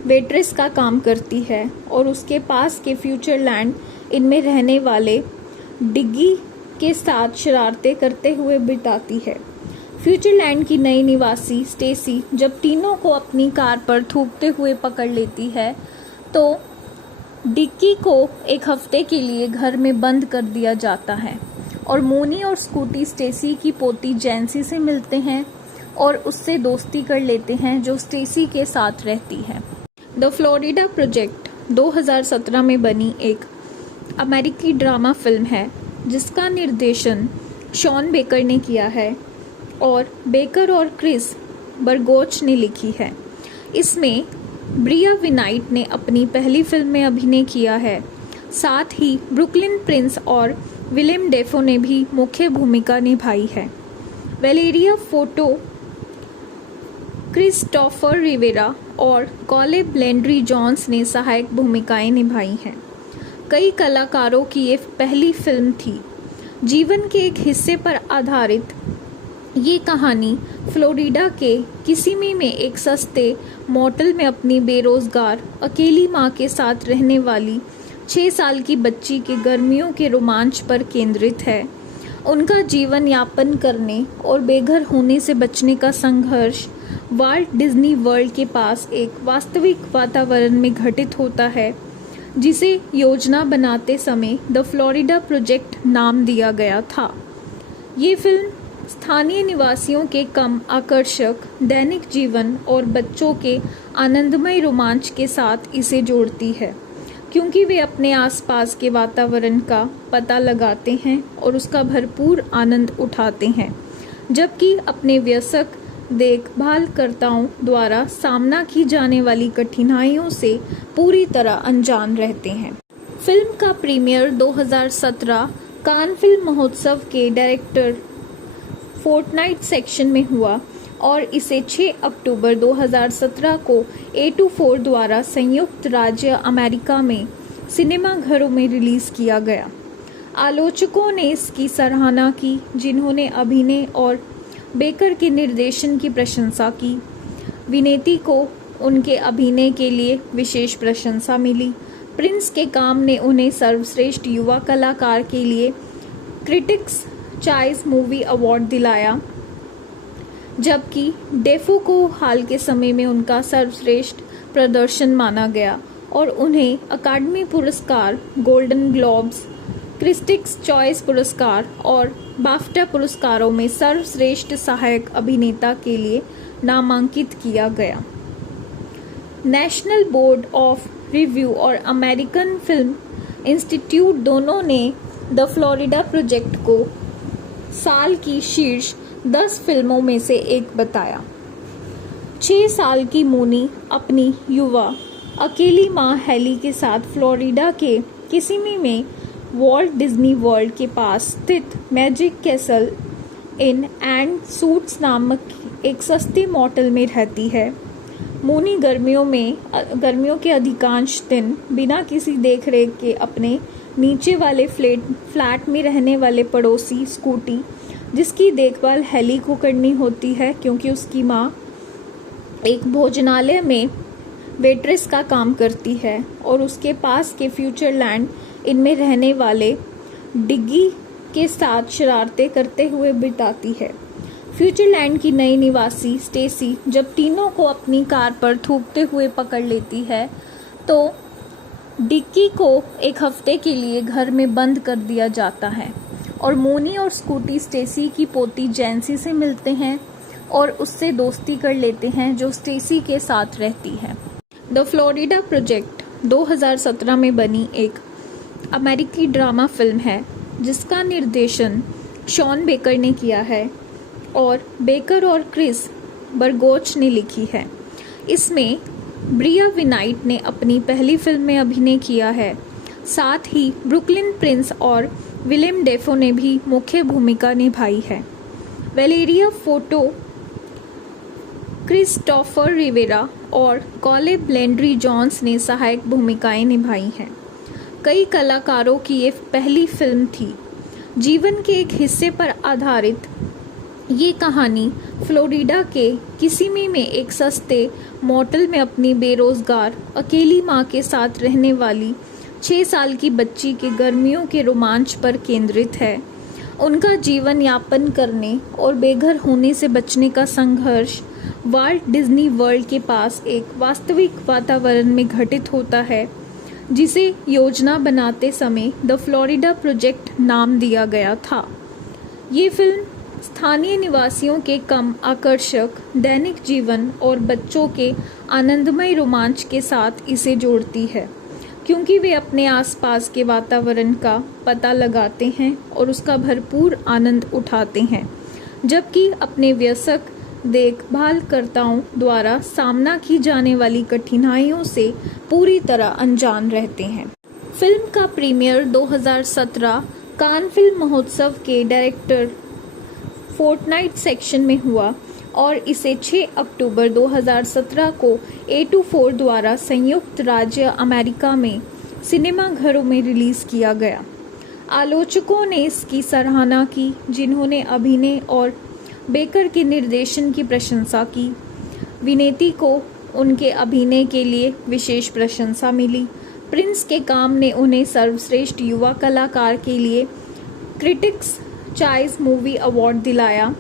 वेट्रेस का काम करती है, और उसके पास के फ्यूचरलैंड इनमें रहने वाले डिग्गी के साथ शरारतें करते हुए बिताती है। फ्यूचरलैंड की नई निवासी स्टेसी जब तीनों को अपनी कार पर थूकते हुए पकड़ लेती है तो डिक्की को एक हफ्ते के लिए घर में बंद कर दिया जाता है और मोनी और स्कूटी स्टेसी की पोती जैंसी से मिलते हैं और उससे दोस्ती कर लेते हैं जो स्टेसी के साथ रहती है। द फ्लोरिडा प्रोजेक्ट 2017 में बनी एक अमेरिकी ड्रामा फिल्म है जिसका निर्देशन शॉन बेकर ने किया है और बेकर और क्रिस बर्गोच ने लिखी है। इसमें ब्रिया विनाइट ने अपनी पहली फिल्म में अभिनय किया है। साथ ही ब्रुकलिन प्रिंस और विलियम डेफो ने भी मुख्य भूमिका निभाई है। वेलेरिया फोटो, क्रिस्टोफर रिवेरा और कॉलेब लैंड्री जोन्स ने सहायक भूमिकाएं निभाई हैं। कई कलाकारों की ये पहली फिल्म थी। जीवन के एक हिस्से पर आधारित ये कहानी फ्लोरिडा के किसिमी में एक सस्ते मोटल में अपनी बेरोजगार अकेली मां के साथ रहने वाली 6 साल की बच्ची के गर्मियों के रोमांच पर केंद्रित है। उनका जीवन यापन करने और बेघर होने से बचने का संघर्ष वाल्ट डिज्नी वर्ल्ड के पास एक वास्तविक वातावरण में घटित होता है, जिसे योजना बनाते समय द फ्लोरिडा प्रोजेक्ट नाम दिया गया था। ये फिल्म स्थानीय निवासियों के कम आकर्षक दैनिक जीवन और बच्चों के आनंदमय रोमांच के साथ इसे जोड़ती है, क्योंकि वे अपने आसपास के वातावरण का पता लगाते हैं और उसका भरपूर आनंद उठाते हैं, जबकि अपने वयस्क देखभालकर्ताओं द्वारा सामना की जाने वाली कठिनाइयों से पूरी तरह अनजान रहते हैं। फिल्म का प्रीमियर 2017 कान फिल्म महोत्सव के डायरेक्टर फोर्टनाइट सेक्शन में हुआ और इसे 6 अक्टूबर 2017 को A24 द्वारा संयुक्त राज्य अमेरिका में सिनेमाघरों में रिलीज किया गया। आलोचकों ने इसकी सराहना की, जिन्होंने अभिनय और बेकर के निर्देशन की प्रशंसा की। विनेती को उनके अभिनय के लिए विशेष प्रशंसा मिली। प्रिंस के काम ने उन्हें सर्वश्रेष्ठ युवा कलाकार के लिए क्रिटिक्स चॉइस मूवी अवार्ड दिलाया, जबकि डेफो को हाल के समय में उनका सर्वश्रेष्ठ प्रदर्शन माना गया और उन्हें अकादमी पुरस्कार, गोल्डन ग्लोब्स, क्रिटिक्स चॉइस पुरस्कार और बाफ्टा पुरस्कारों में सर्वश्रेष्ठ सहायक अभिनेता के लिए नामांकित किया गया। नेशनल बोर्ड ऑफ रिव्यू और अमेरिकन फिल्म इंस्टीट्यूट दोनों ने द फ्लोरिडा प्रोजेक्ट को साल की शीर्ष 10 फिल्मों में से एक बताया। 6 साल की मोनी अपनी युवा अकेली मां हेली के साथ फ्लोरिडा के किसिमी में वॉल्ट डिज्नी वर्ल्ड के पास स्थित magic castle in and suits नामक एक सस्ते मोटल में रहती है। मोनी गर्मियों के अधिकांश दिन बिना किसी देखरेख के अपने नीचे वाले फ्लैट में रहने वाले पड़ोसी स्कूटी, जिसकी देखभाल हेली को करनी होती है क्योंकि उसकी माँ एक भोजनालय में वेट्रेस का काम करती है, और उसके पास के फ्यूचरलैंड इनमें रहने वाले डिग्गी के साथ शरारतें करते हुए बिताती है। फ्यूचरलैंड की नई निवासी स्टेसी जब तीनों को अपनी कार पर थूकते हुए पकड़ लेती है तो डिक्की को एक हफ्ते के लिए घर में बंद कर दिया जाता है और मोनी और स्कूटी स्टेसी की पोती जैंसी से मिलते हैं और उससे दोस्ती कर लेते हैं जो स्टेसी के साथ रहती है। द फ्लोरिडा प्रोजेक्ट 2017 में बनी एक अमेरिकी ड्रामा फिल्म है जिसका निर्देशन शॉन बेकर ने किया है और बेकर और क्रिस बर्गोच ने लिखी है। इसमें ब्रिया विनाइट ने अपनी पहली फिल्म में अभिनय किया है। साथ ही ब्रुकलिन प्रिंस और विलियम डेफो ने भी मुख्य भूमिका निभाई है। वेलेरिया फोटो, क्रिस्टोफर रिवेरा और कॉलेब लैंड्री जोन्स ने सहायक भूमिकाएं निभाई हैं। कई कलाकारों की ये पहली फिल्म थी। जीवन के एक हिस्से पर आधारित ये कहानी फ्लोरिडा के किसिमी में एक सस्ते मोटल में अपनी बेरोजगार अकेली मां के साथ रहने वाली 6 साल की बच्ची के गर्मियों के रोमांच पर केंद्रित है। उनका जीवन यापन करने और बेघर होने से बचने का संघर्ष वाल्ट डिज्नी वर्ल्ड के पास एक वास्तविक वातावरण में घटित होता है, जिसे योजना बनाते समय द फ्लोरिडा प्रोजेक्ट नाम दिया गया था। ये फिल्म स्थानीय निवासियों के कम आकर्षक दैनिक जीवन और बच्चों के आनंदमय रोमांच के साथ इसे जोड़ती है, क्योंकि वे अपने आसपास के वातावरण का पता लगाते हैं और उसका भरपूर आनंद उठाते हैं, जबकि अपने वयस्क देखभालकर्ताओं द्वारा सामना की जाने वाली कठिनाइयों से पूरी तरह अनजान रहते हैं। फिल्म का प्रीमियर 2017 कान फिल्म महोत्सव के डायरेक्टर फोर्टनाइट सेक्शन में हुआ और इसे 6 अक्टूबर 2017 को A24 द्वारा संयुक्त राज्य अमेरिका में सिनेमाघरों में रिलीज किया गया। आलोचकों ने इसकी सराहना की, जिन्होंने अभिनय और बेकर के निर्देशन की प्रशंसा की। विनेती को उनके अभिनय के लिए विशेष प्रशंसा मिली। प्रिंस के काम ने उन्हें सर्वश्रेष्ठ युवा कलाकार के लिए क्रिटिक्स चॉइस मूवी अवार्ड दिलाया,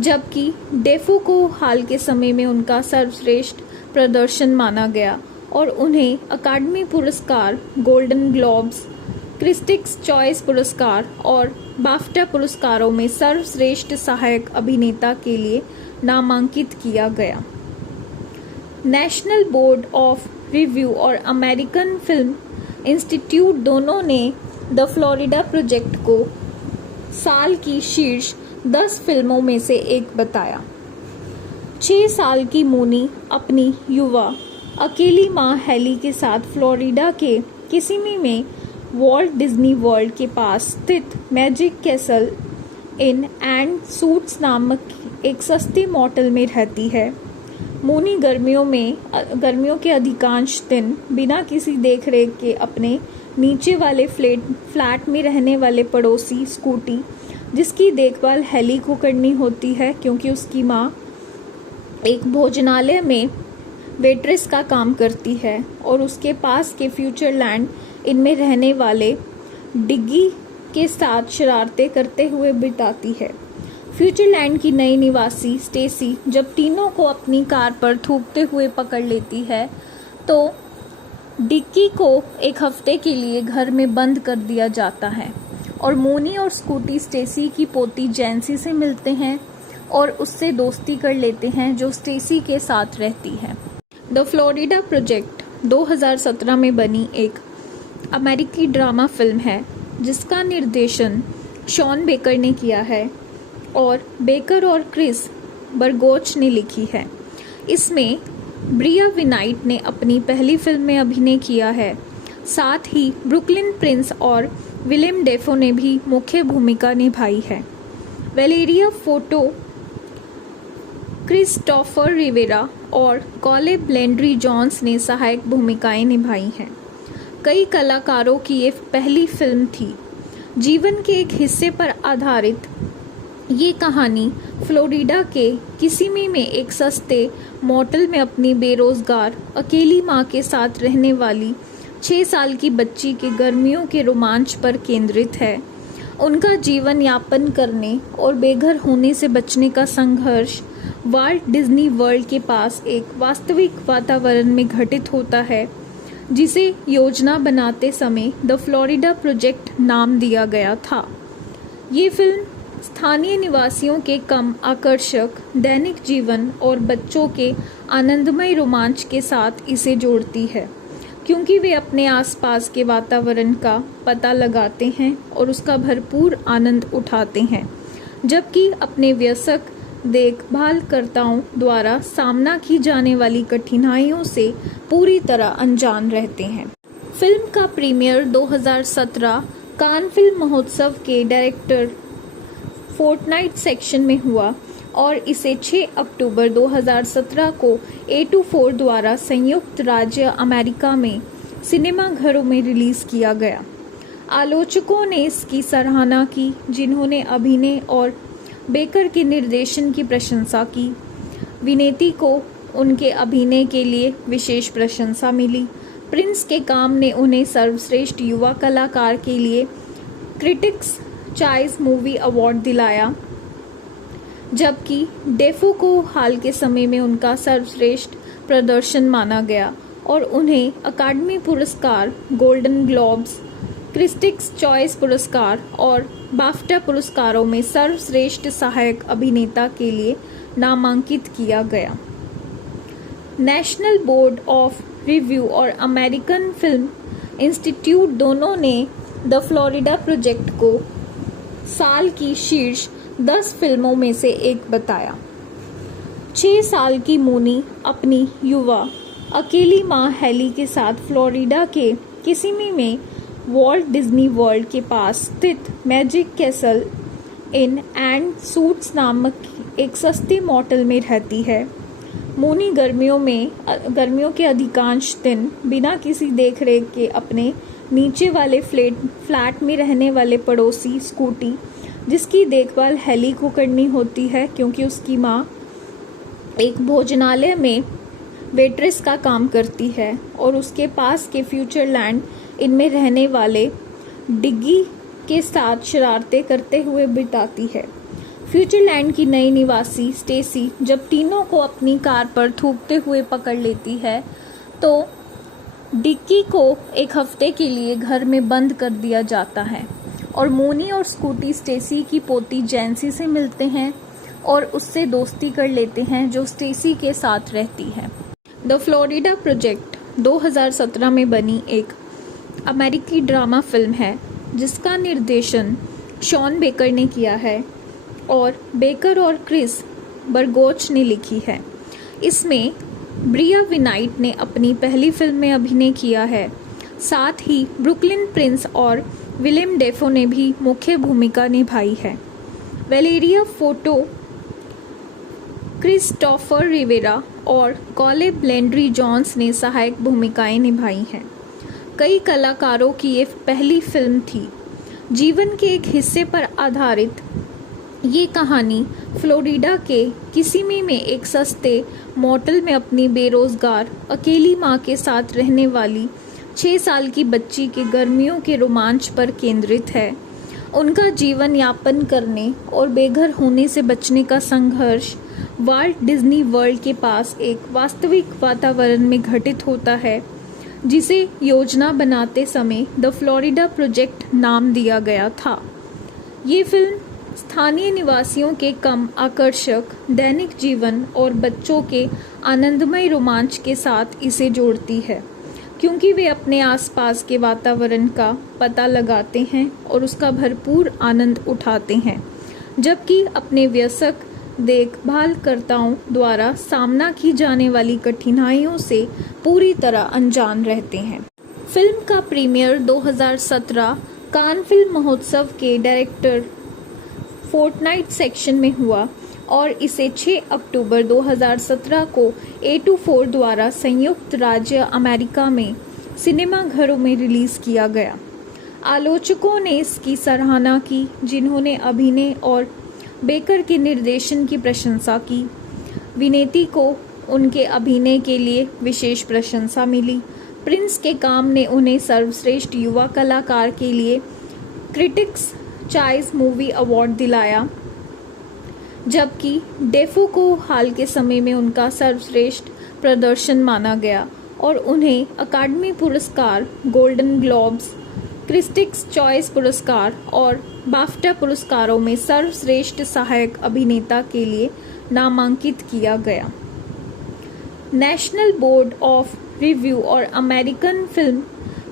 जबकि डेफो को हाल के समय में उनका सर्वश्रेष्ठ प्रदर्शन माना गया और उन्हें अकादमी पुरस्कार, गोल्डन ग्लोब्स, क्रिटिक्स चॉइस पुरस्कार और बाफ्टा पुरस्कारों में सर्वश्रेष्ठ सहायक अभिनेता के लिए नामांकित किया गया। नेशनल बोर्ड ऑफ रिव्यू और अमेरिकन फिल्म इंस्टीट्यूट दोनों ने द फ्लोरिडा प्रोजेक्ट को साल की शीर्ष 10 फिल्मों में से एक बताया। 6 साल की मोनी अपनी युवा अकेली मां हेली के साथ फ्लोरिडा के किसिमी में वॉल्ट डिज्नी वर्ल्ड के पास स्थित magic castle in and suits नामक एक सस्ते मोटेल में रहती है। मोनी गर्मियों के अधिकांश दिन बिना किसी देखरेख के अपने नीचे वाले फ्लैट में रहने वाले पड़ोसी स्कूटी, जिसकी देखभाल हेली को करनी होती है क्योंकि उसकी मां एक भोजनालय में वेट्रेस का काम करती है, और उसके पास के फ्यूचरलैंड इनमें रहने वाले डिग्गी के साथ शरारतें करते हुए बिताती है। फ्यूचरलैंड की नई निवासी स्टेसी जब तीनों को अपनी कार पर थूकते हुए पकड़ लेती है तो डिक्की को एक हफ्ते के लिए घर में बंद कर दिया जाता है, और मोनी और स्कूटी स्टेसी की पोती जैंसी से मिलते हैं और उससे दोस्ती कर लेते हैं, जो स्टेसी के साथ रहती है। द फ्लोरिडा प्रोजेक्ट 2017 में बनी एक अमेरिकी ड्रामा फिल्म है, जिसका निर्देशन शॉन बेकर ने किया है और बेकर और क्रिस बर्गोच ने लिखी है। इसमें ब्रिया विनाइट ने अपनी पहली फिल्म में अभिनय किया है। साथ ही ब्रुकलिन प्रिंस और विलियम डेफो ने भी मुख्य भूमिका निभाई है। वेलेरिया फोटो, क्रिस्टोफर रिवेरा और कॉलेब लेंड्री जॉन्स ने सहायक भूमिकाएं निभाई हैं। कई कलाकारों की ये पहली फिल्म थी। जीवन के एक हिस्से पर आधारित ये कहानी फ्लोरिडा के किसिमी में एक सस्ते मोटेल में अपनी बेरोजगार अकेली मां के साथ रहने वाली 6 साल की बच्ची के गर्मियों के रोमांच पर केंद्रित है। उनका जीवन यापन करने और बेघर होने से बचने का संघर्ष वॉल्ट डिज्नी वर्ल्ड के पास एक वास्तविक वातावरण में घटित होता है, जिसे योजना बनाते समय द फ्लोरिडा प्रोजेक्ट नाम दिया गया था। ये फिल्म स्थानीय निवासियों के कम आकर्षक दैनिक जीवन और बच्चों के आनंदमय रोमांच के साथ इसे जोड़ती है, क्योंकि वे अपने आसपास के वातावरण का पता लगाते हैं और उसका भरपूर आनंद उठाते हैं, जबकि अपने वयस्क देखभालकर्ताओं द्वारा सामना की जाने वाली कठिनाइयों से पूरी तरह अनजान रहते हैं। फिल्म का प्रीमियर 2017 कान फिल्म महोत्सव के डायरेक्टर फोर्टनाइट सेक्शन में हुआ और इसे 6 अक्टूबर 2017 को A24 द्वारा संयुक्त राज्य अमेरिका में सिनेमाघरों में रिलीज किया गया। आलोचकों ने इसकी सराहना की, जिन्होंने अभिनय और बेकर के निर्देशन की प्रशंसा की। विनेती को उनके अभिनय के लिए विशेष प्रशंसा मिली। प्रिंस के काम ने उन्हें सर्वश्रेष्ठ युवा कलाकार के लिए क्रिटिक्स चॉइस मूवी अवार्ड दिलाया, जबकि डेफो को हाल के समय में उनका सर्वश्रेष्ठ प्रदर्शन माना गया और उन्हें अकादमी पुरस्कार, गोल्डन ग्लोब्स, क्रिटिक्स चॉइस पुरस्कार और बाफ्टा पुरस्कारों में सर्वश्रेष्ठ सहायक अभिनेता के लिए नामांकित किया गया। नेशनल बोर्ड ऑफ रिव्यू और अमेरिकन फिल्म इंस्टीट्यूट दोनों ने द फ्लोरिडा प्रोजेक्ट को साल की शीर्ष 10 फिल्मों में से एक बताया। 6 साल की मोनी अपनी युवा अकेली मां हेली के साथ फ्लोरिडा के किसिमी में वॉल्ट डिज्नी वर्ल्ड के पास स्थित magic castle in and suits नामक एक सस्ते मोटेल में रहती है। मोनी गर्मियों के अधिकांश दिन बिना किसी देखरेख के अपने नीचे वाले फ्लैट में रहने वाले पड़ोसी स्कूटी, जिसकी देखभाल हेली को करनी होती है क्योंकि उसकी माँ एक भोजनालय में वेट्रेस का काम करती है, और उसके पास के फ्यूचरलैंड इनमें रहने वाले डिग्गी के साथ शरारतें करते हुए बिताती है। फ्यूचरलैंड की नई निवासी स्टेसी जब तीनों को अपनी कार पर थूकते हुए पकड़ लेती है तो डिक्की को एक हफ्ते के लिए घर में बंद कर दिया जाता है, और मोनी और स्कूटी स्टेसी की पोती जैंसी से मिलते हैं और उससे दोस्ती कर लेते हैं, जो स्टेसी के साथ रहती है। द फ्लोरिडा प्रोजेक्ट 2017 में बनी एक अमेरिकी ड्रामा फिल्म है जिसका निर्देशन शॉन बेकर ने किया है और बेकर और क्रिस बर्गोच ने लिखी है। इसमें ब्रिया विनाइट ने अपनी पहली फिल्म में अभिनय किया है। साथ ही ब्रुकलिन प्रिंस और विलियम डेफो ने भी मुख्य भूमिका निभाई है। वेलेरिया फोटो, क्रिस्टोफर रिवेरा और कॉलेब लेंड्री जॉन्स ने सहायक भूमिकाएं निभाई हैं। कई कलाकारों की ये पहली फिल्म थी। जीवन के एक हिस्से पर आधारित ये कहानी फ्लोरिडा के किसिमी में एक सस्ते मोटेल में अपनी बेरोजगार अकेली मां के साथ रहने वाली 6 साल की बच्ची के गर्मियों के रोमांच पर केंद्रित है। उनका जीवन यापन करने और बेघर होने से बचने का संघर्ष वॉल्ट डिज्नी वर्ल्ड के पास एक वास्तविक वातावरण में घटित होता है, जिसे योजना बनाते समय द फ्लोरिडा प्रोजेक्ट नाम दिया गया था। ये फिल्म स्थानीय निवासियों के कम आकर्षक दैनिक जीवन और बच्चों के आनंदमय रोमांच के साथ इसे जोड़ती है, क्योंकि वे अपने आसपास के वातावरण का पता लगाते हैं और उसका भरपूर आनंद उठाते हैं, जबकि अपने वयस्क देखभालकर्ताओं द्वारा सामना की जाने वाली कठिनाइयों से पूरी तरह अनजान रहते हैं। फिल्म का प्रीमियर 2017 कान फिल्म महोत्सव के डायरेक्टर फोर्टनाइट सेक्शन में हुआ और इसे 6 अक्टूबर 2017 को A24 द्वारा संयुक्त राज्य अमेरिका में सिनेमाघरों में रिलीज किया गया। आलोचकों ने इसकी सराहना की, जिन्होंने अभिनय और बेकर के निर्देशन की प्रशंसा की। विनेती को उनके अभिनय के लिए विशेष प्रशंसा मिली। प्रिंस के काम ने उन्हें सर्वश्रेष्ठ युवा कलाकार के लिए क्रिटिक्स चॉइस मूवी अवार्ड दिलाया, जबकि डेफो को हाल के समय में उनका सर्वश्रेष्ठ प्रदर्शन माना गया और उन्हें अकादमी पुरस्कार, गोल्डन ग्लोब्स, क्रिटिक्स चॉइस पुरस्कार और बाफ्टा पुरस्कारों में सर्वश्रेष्ठ सहायक अभिनेता के लिए नामांकित किया गया। नेशनल बोर्ड ऑफ रिव्यू और अमेरिकन फिल्म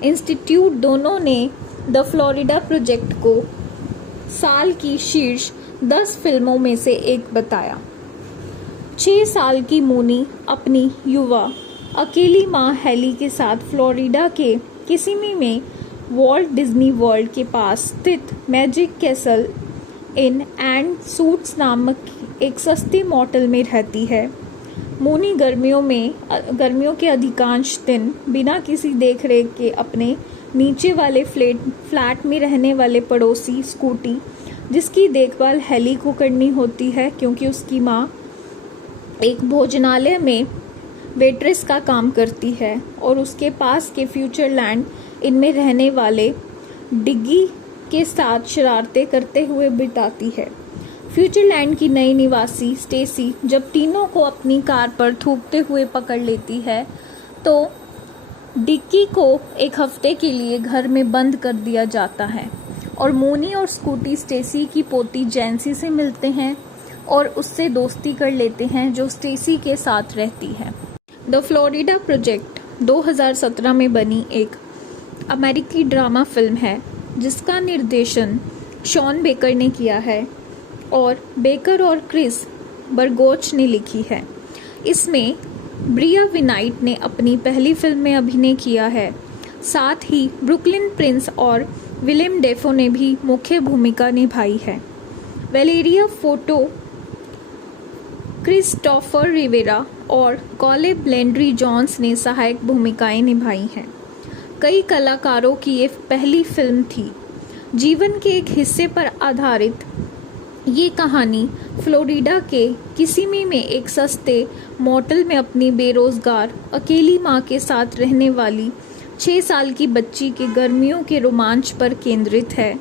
इंस्टीट्यूट दोनों ने द फ्लोरिडा प्रोजेक्ट को साल की शीर्ष 10 फिल्मों में से एक बताया। 6 साल की मोनी अपनी युवा अकेली मां हेली के साथ फ्लोरिडा के किसिमी में वॉल्ट डिज्नी वर्ल्ड के पास स्थित magic castle in and suits नामक एक सस्ते मोटेल में रहती है। मोनी गर्मियों के अधिकांश दिन बिना किसी देखरेख के अपने नीचे वाले फ्लैट में रहने वाले पड़ोसी स्कूटी, जिसकी देखभाल हेली को करनी होती है क्योंकि उसकी माँ एक भोजनालय में वेट्रेस का काम करती है, और उसके पास के फ्यूचरलैंड इनमें रहने वाले डिग्गी के साथ शरारतें करते हुए बिताती है। फ्यूचरलैंड की नई निवासी स्टेसी जब तीनों को अपनी कार पर थूकते हुए पकड़ लेती है तो डिक्की को एक हफ्ते के लिए घर में बंद कर दिया जाता है और मोनी और स्कूटी स्टेसी की पोती जैंसी से मिलते हैं और उससे दोस्ती कर लेते हैं जो स्टेसी के साथ रहती है। द फ्लोरिडा प्रोजेक्ट 2017 में बनी एक अमेरिकी ड्रामा फिल्म है जिसका निर्देशन शॉन बेकर ने किया है और बेकर और क्रिस बरगोच ने लिखी है। इसमें ब्रिया विनाइट ने अपनी पहली फिल्म में अभिनय किया है। साथ ही ब्रुकलिन प्रिंस और विलियम डेफो ने भी मुख्य भूमिका निभाई है। वेलेरिया फोटो, क्रिस्टोफर रिवेरा और कॉलेब लेंड्री जॉन्स ने सहायक भूमिकाएं निभाई हैं। कई कलाकारों की ये पहली फिल्म थी। जीवन के एक हिस्से पर आधारित ये कहानी फ्लोरिडा के किसिमी में एक सस्ते मोटल में अपनी बेरोजगार अकेली मां के साथ रहने वाली 6 साल की बच्ची के गर्मियों के रोमांच पर केंद्रित है।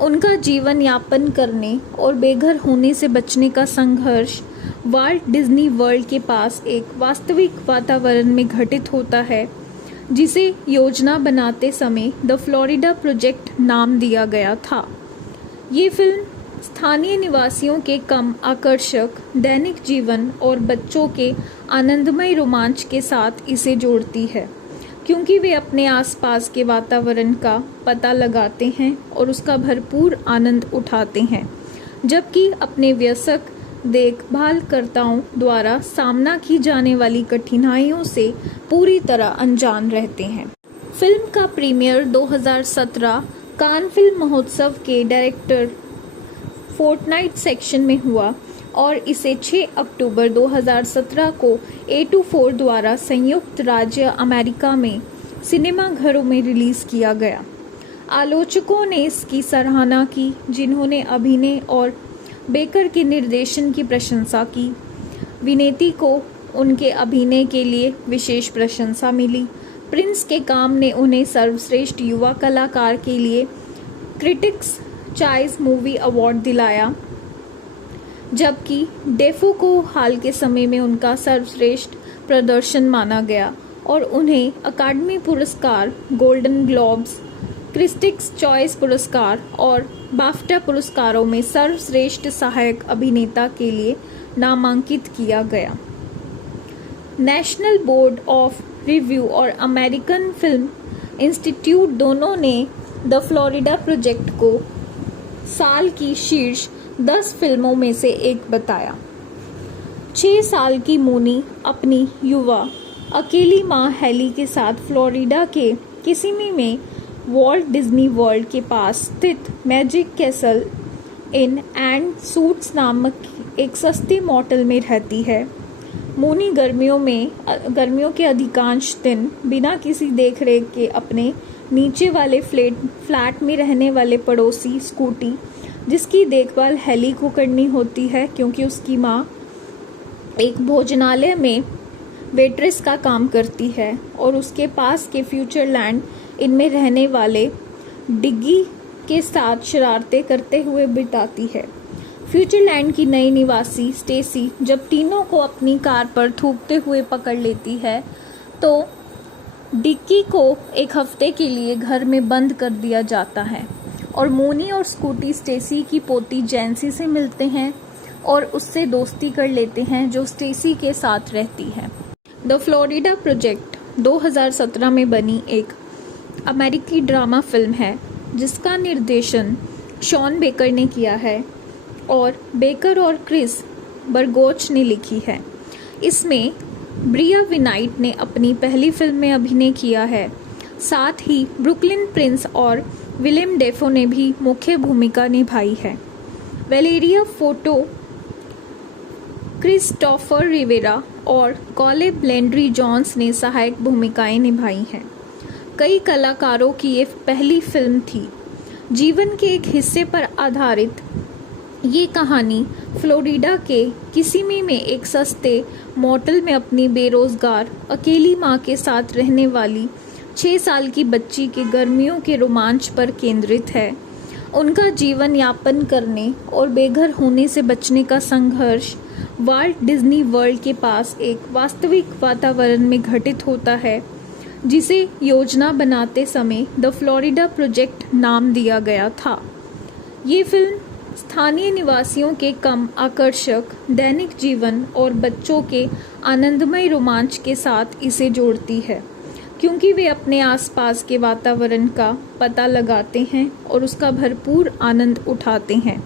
उनका जीवन यापन करने और बेघर होने से बचने का संघर्ष वाल्ट डिज्नी वर्ल्ड के पास एक वास्तविक वातावरण में घटित होता है, जिसे योजना बनाते समय द फ्लोरिडा प्रोजेक्ट नाम दिया गया था। ये फिल्म स्थानीय निवासियों के कम आकर्षक दैनिक जीवन और बच्चों के आनंदमय रोमांच के साथ इसे जोड़ती है, क्योंकि वे अपने आसपास के वातावरण का पता लगाते हैं और उसका भरपूर आनंद उठाते हैं, जबकि अपने वयस्क देखभालकर्ताओं द्वारा सामना की जाने वाली कठिनाइयों से पूरी तरह अनजान रहते हैं। फिल्म का प्रीमियर 2017 कान फिल्म महोत्सव के डायरेक्टर फोर्टनाइट सेक्शन में हुआ और इसे 6 अक्टूबर 2017 को A24 द्वारा संयुक्त राज्य अमेरिका में सिनेमा घरों में रिलीज किया गया। आलोचकों ने इसकी सराहना की, जिन्होंने अभिनय और बेकर के निर्देशन की प्रशंसा की। विनेती को उनके अभिनय के लिए विशेष प्रशंसा मिली। प्रिंस के काम ने उन्हें सर्वश्रेष्ठ युवा कलाकार के लिए क्रिटिक्स चॉइस मूवी अवार्ड दिलाया, जबकि डेफो को हाल के समय में उनका सर्वश्रेष्ठ प्रदर्शन माना गया और उन्हें अकादमी पुरस्कार, गोल्डन ग्लोब्स, क्रिटिक्स चॉइस पुरस्कार और बाफ्टा पुरस्कारों में सर्वश्रेष्ठ सहायक अभिनेता के लिए नामांकित किया गया। नेशनल बोर्ड ऑफ रिव्यू और अमेरिकन फिल्म इंस्टीट्यूट दोनों ने द फ्लोरिडा प्रोजेक्ट को साल की शीर्ष 10 फिल्मों में से एक बताया। 6 साल की मोनी अपनी युवा अकेली मां हेली के साथ फ्लोरिडा के किसिमी में वॉल्ट डिज्नी वर्ल्ड के पास स्थित magic castle in and suits नामक एक सस्ते मोटल में रहती है। मोनी गर्मियों के अधिकांश दिन बिना किसी देखरेख के अपने नीचे वाले फ्लैट में रहने वाले पड़ोसी स्कूटी, जिसकी देखभाल हेली को करनी होती है क्योंकि उसकी माँ एक भोजनालय में वेट्रेस का काम करती है, और उसके पास के फ्यूचरलैंड इनमें रहने वाले डिग्गी के साथ शरारतें करते हुए बिताती है। फ्यूचरलैंड की नई निवासी स्टेसी जब तीनों को अपनी कार पर थूकते हुए पकड़ लेती है तो डिक्की को एक हफ्ते के लिए घर में बंद कर दिया जाता है और मोनी और स्कूटी स्टेसी की पोती जैंसी से मिलते हैं और उससे दोस्ती कर लेते हैं जो स्टेसी के साथ रहती है। द फ्लोरिडा प्रोजेक्ट 2017 में बनी एक अमेरिकी ड्रामा फिल्म है जिसका निर्देशन शॉन बेकर ने किया है और बेकर और क्रिस बरगोच ने लिखी है। इसमें ब्रिया विनाइट ने अपनी पहली फिल्म में अभिनय किया है। साथ ही ब्रुकलिन प्रिंस और विलियम डेफो ने भी मुख्य भूमिका निभाई है। वेलेरिया फोटो, क्रिस्टोफर रिवेरा और कॉलेब लेंड्री जॉन्स ने सहायक भूमिकाएं निभाई हैं। कई कलाकारों की ये पहली फिल्म थी। जीवन के एक हिस्से पर आधारित ये कहानी फ्लोरिडा के किसिमी में एक सस्ते मोटल में अपनी बेरोजगार अकेली मां के साथ रहने वाली 6 साल की बच्ची के गर्मियों के रोमांच पर केंद्रित है। उनका जीवन यापन करने और बेघर होने से बचने का संघर्ष वाल्ट डिज्नी वर्ल्ड के पास एक वास्तविक वातावरण में घटित होता है, जिसे योजना बनाते समय द फ्लोरिडा प्रोजेक्ट नाम दिया गया था। ये फिल्म स्थानीय निवासियों के कम आकर्षक दैनिक जीवन और बच्चों के आनंदमय रोमांच के साथ इसे जोड़ती है, क्योंकि वे अपने आसपास के वातावरण का पता लगाते हैं और उसका भरपूर आनंद उठाते हैं,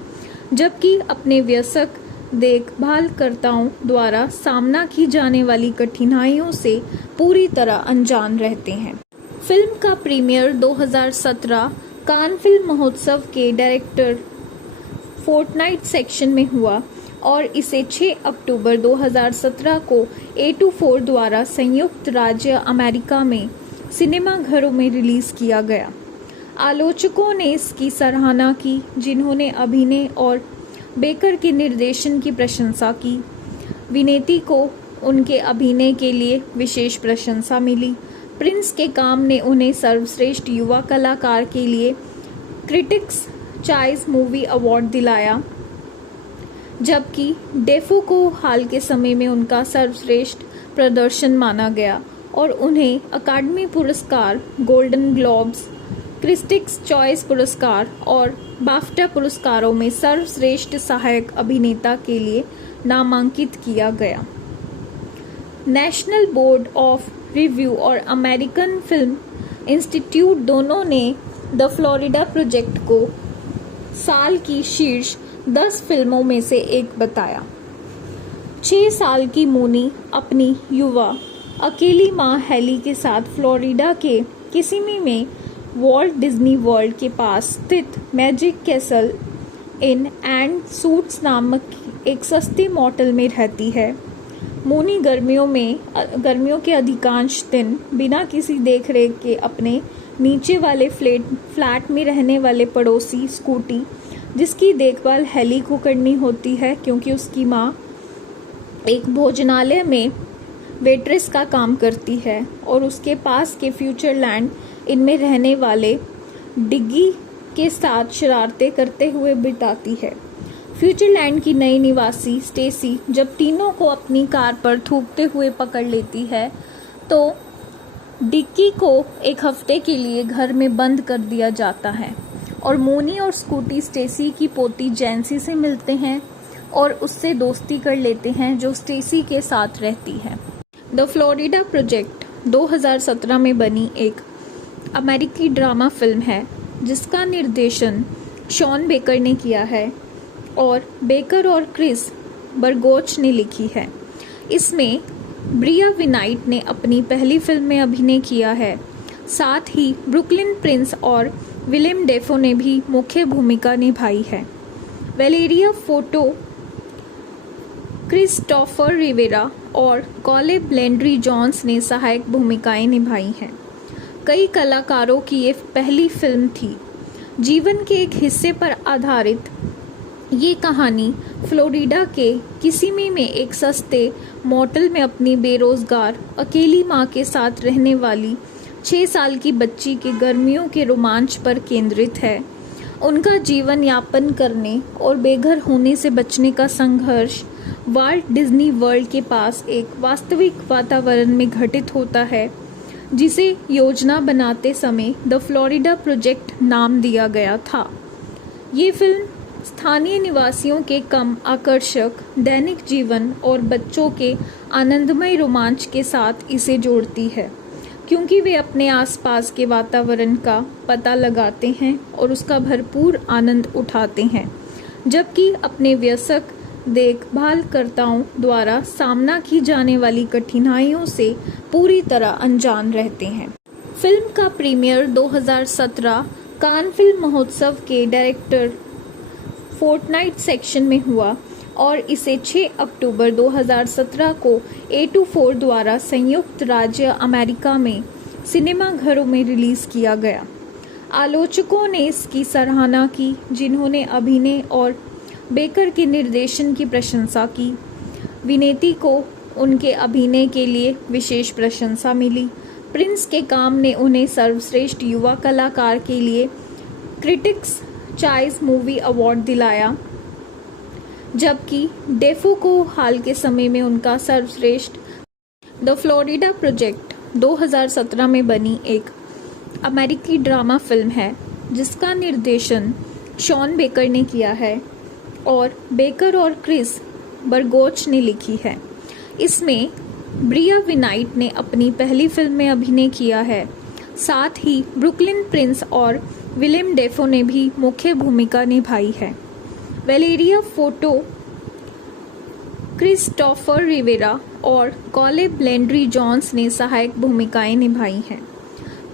जबकि अपने वयस्क देखभालकर्ताओं द्वारा सामना की जाने वाली कठिनाइयों से पूरी तरह अनजान रहते हैं। फिल्म का प्रीमियर 2017 कान फिल्म महोत्सव के डायरेक्टर फोर्टनाइट सेक्शन में हुआ और इसे 6 अक्टूबर 2017 को A24 द्वारा संयुक्त राज्य अमेरिका में सिनेमाघरों में रिलीज किया गया। आलोचकों ने इसकी सराहना की, जिन्होंने अभिनय और बेकर के निर्देशन की प्रशंसा की। विनेती को उनके अभिनय के लिए विशेष प्रशंसा मिली। प्रिंस के काम ने उन्हें सर्वश्रेष्ठ युवा कलाकार के लिए क्रिटिक्स चॉइस मूवी अवार्ड दिलाया, जबकि डेफो को हाल के समय में उनका सर्वश्रेष्ठ प्रदर्शन माना गया और उन्हें अकादमी पुरस्कार, गोल्डन ग्लोब्स, क्रिटिक्स चॉइस पुरस्कार और बाफ्टा पुरस्कारों में सर्वश्रेष्ठ सहायक अभिनेता के लिए नामांकित किया गया। नेशनल बोर्ड ऑफ रिव्यू और अमेरिकन फिल्म इंस्टीट्यूट दोनों ने द फ्लोरिडा प्रोजेक्ट को साल की शीर्ष 10 फिल्मों में से एक बताया। 6 साल की मोनी अपनी युवा अकेली मां हेली के साथ फ्लोरिडा के किसिमी में वॉल्ट डिज्नी वर्ल्ड के पास स्थित magic castle in and suits नामक एक सस्ते मोटेल में रहती है। मोनी गर्मियों के अधिकांश दिन बिना किसी देखरेख के अपने नीचे वाले फ्लैट में रहने वाले पड़ोसी स्कूटी, जिसकी देखभाल हेली को करनी होती है क्योंकि उसकी माँ एक भोजनालय में वेट्रेस का काम करती है, और उसके पास के फ्यूचरलैंड इनमें रहने वाले डिग्गी के साथ शरारतें करते हुए बिताती है। फ्यूचरलैंड की नई निवासी स्टेसी जब तीनों को अपनी कार पर थूकते हुए पकड़ लेती है तो डिक्की को एक हफ्ते के लिए घर में बंद कर दिया जाता है और मोनी और स्कूटी स्टेसी की पोती जैंसी से मिलते हैं और उससे दोस्ती कर लेते हैं, जो स्टेसी के साथ रहती है। द फ्लोरिडा प्रोजेक्ट 2017 में बनी एक अमेरिकी ड्रामा फिल्म है जिसका निर्देशन शॉन बेकर ने किया है और बेकर और क्रिस बर्गोच ने लिखी है। इसमें ब्रिया विनाइट ने अपनी पहली फिल्म में अभिनय किया है। साथ ही ब्रुकलिन प्रिंस और विलियम डेफो ने भी मुख्य भूमिका निभाई है। वेलेरिया फोटो, क्रिस्टोफर रिवेरा और कॉलेब लेंड्री जॉन्स ने सहायक भूमिकाएं निभाई हैं। कई कलाकारों की ये पहली फिल्म थी। जीवन के एक हिस्से पर आधारित ये कहानी फ्लोरिडा के किसिमी में एक सस्ते मोटेल में अपनी बेरोजगार अकेली मां के साथ रहने वाली 6 साल की बच्ची के गर्मियों के रोमांच पर केंद्रित है। उनका जीवन यापन करने और बेघर होने से बचने का संघर्ष वॉल्ट डिज्नी वर्ल्ड के पास एक वास्तविक वातावरण में घटित होता है, जिसे योजना बनाते समय द फ्लोरिडा प्रोजेक्ट नाम दिया गया था। ये फिल्म स्थानीय निवासियों के कम आकर्षक दैनिक जीवन और बच्चों के आनंदमय रोमांच के साथ इसे जोड़ती है, क्योंकि वे अपने आसपास के वातावरण का पता लगाते हैं और उसका भरपूर आनंद उठाते हैं, जबकि अपने वयस्क देखभालकर्ताओं द्वारा सामना की जाने वाली कठिनाइयों से पूरी तरह अनजान रहते हैं। फिल्म का प्रीमियर 2017 कान फिल्म महोत्सव के डायरेक्टर फोर्टनाइट सेक्शन में हुआ और इसे 6 अक्टूबर 2017 को A24 द्वारा संयुक्त राज्य अमेरिका में सिनेमाघरों में रिलीज किया गया। आलोचकों ने इसकी सराहना की, जिन्होंने अभिनय और बेकर के निर्देशन की प्रशंसा की। विनेती को उनके अभिनय के लिए विशेष प्रशंसा मिली। प्रिंस के काम ने उन्हें सर्वश्रेष्ठ युवा कलाकार के लिए क्रिटिक्स चॉइस मूवी अवार्ड दिलाया, जबकि डेफो को हाल के समय में उनका सर्वश्रेष्ठ द फ्लोरिडा प्रोजेक्ट 2017 में बनी एक अमेरिकी ड्रामा फिल्म है जिसका निर्देशन शॉन बेकर ने किया है और बेकर और क्रिस बर्गोच ने लिखी है। इसमें ब्रिया विनाइट ने अपनी पहली फिल्म में अभिनय किया है। साथ ही ब्रुकलिन प्रिंस और विलियम डेफो ने भी मुख्य भूमिका निभाई है। वेलेरिया फोटो, क्रिस्टोफर रिवेरा और कॉलेब लेंड्री जॉन्स ने सहायक भूमिकाएं निभाई हैं।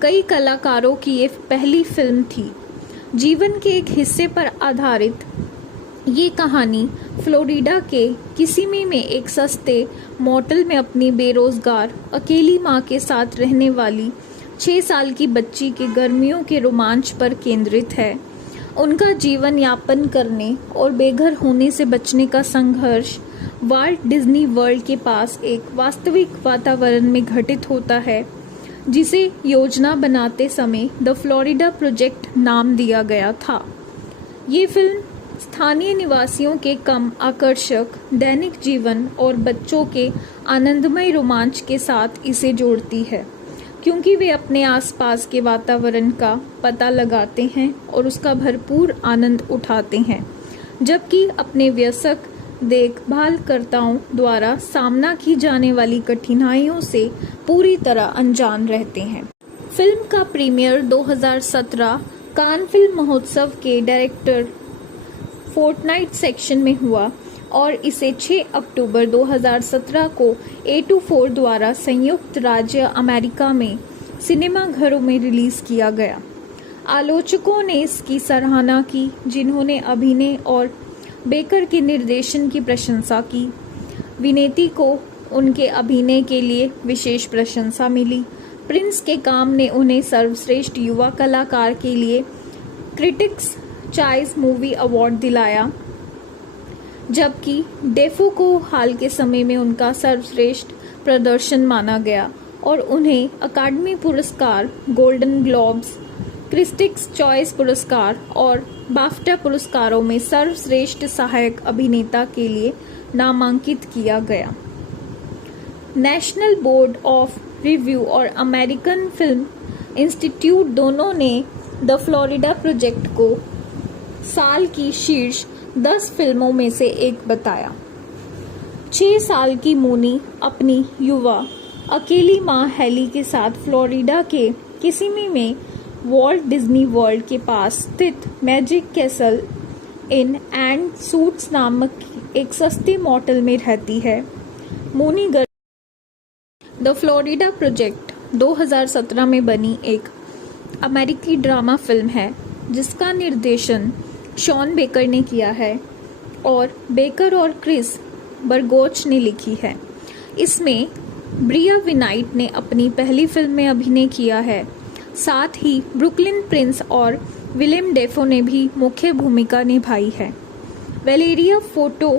कई कलाकारों की ये पहली फिल्म थी। जीवन के एक हिस्से पर आधारित ये कहानी फ्लोरिडा के किसिमी में एक सस्ते मोटेल में अपनी बेरोजगार अकेली मां के साथ रहने वाली 6 साल की बच्ची के गर्मियों के रोमांच पर केंद्रित है। उनका जीवन यापन करने और बेघर होने से बचने का संघर्ष वाल्ट डिज्नी वर्ल्ड के पास एक वास्तविक वातावरण में घटित होता है, जिसे योजना बनाते समय द फ्लोरिडा प्रोजेक्ट नाम दिया गया था। ये फिल्म स्थानीय निवासियों के कम आकर्षक दैनिक जीवन और बच्चों के आनंदमय रोमांच के साथ इसे जोड़ती है, क्योंकि वे अपने आसपास के वातावरण का पता लगाते हैं और उसका भरपूर आनंद उठाते हैं, जबकि अपने वयस्क देखभालकर्ताओं द्वारा सामना की जाने वाली कठिनाइयों से पूरी तरह अनजान रहते हैं। फिल्म का प्रीमियर 2017 कान फिल्म महोत्सव के डायरेक्टर फोर्टनाइट सेक्शन में हुआ और इसे 6 अक्टूबर 2017 को A24 द्वारा संयुक्त राज्य अमेरिका में सिनेमा घरों में रिलीज किया गया। आलोचकों ने इसकी सराहना की, जिन्होंने अभिनय और बेकर के निर्देशन की प्रशंसा की। विनेती को उनके अभिनय के लिए विशेष प्रशंसा मिली। प्रिंस के काम ने उन्हें सर्वश्रेष्ठ युवा कलाकार के लिए क्रिटिक्स चॉइस मूवी अवार्ड दिलाया, जबकि डेफो को हाल के समय में उनका सर्वश्रेष्ठ प्रदर्शन माना गया और उन्हें अकादमी पुरस्कार, गोल्डन ग्लोब्स, क्रिटिक्स चॉइस पुरस्कार और बाफ्टा पुरस्कारों में सर्वश्रेष्ठ सहायक अभिनेता के लिए नामांकित किया गया। नेशनल बोर्ड ऑफ रिव्यू और अमेरिकन फिल्म इंस्टीट्यूट दोनों ने द फ्लोरिडा प्रोजेक्ट को साल की शीर्ष 10 फिल्मों में से एक बताया। 6 साल की मोनी अपनी युवा अकेली मां हेली के साथ फ्लोरिडा के किसिमी में वॉल्ट डिज्नी वर्ल्ड के पास स्थित magic castle in and suits नामक एक सस्ते मोटेल में रहती है। मोनी द फ्लोरिडा प्रोजेक्ट 2017 में बनी एक अमेरिकी ड्रामा फिल्म है जिसका निर्देशन शॉन बेकर ने किया है और बेकर और क्रिस बर्गोच ने लिखी है। इसमें ब्रिया विनाइट ने अपनी पहली फिल्म में अभिनय किया है। साथ ही ब्रुकलिन प्रिंस और विलियम डेफो ने भी मुख्य भूमिका निभाई है। वेलेरिया फोटो,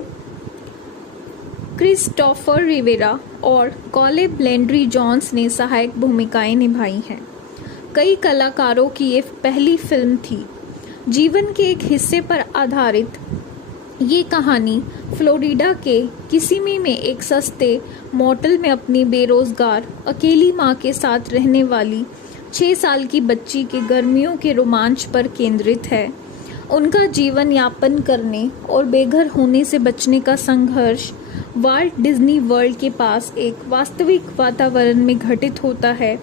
क्रिस्टोफर रिवेरा और कॉलेब लेंड्री जॉन्स ने सहायक भूमिकाएं निभाई हैं। कई कलाकारों की ये पहली फिल्म थी। जीवन के एक हिस्से पर आधारित ये कहानी फ्लोरिडा के किसिमी में एक सस्ते मोटेल में अपनी बेरोजगार अकेली मां के साथ रहने वाली 6 साल की बच्ची के गर्मियों के रोमांच पर केंद्रित है। उनका जीवन यापन करने और बेघर होने से बचने का संघर्ष वाल्ट डिज्नी वर्ल्ड के पास एक वास्तविक वातावरण में घटित होता है,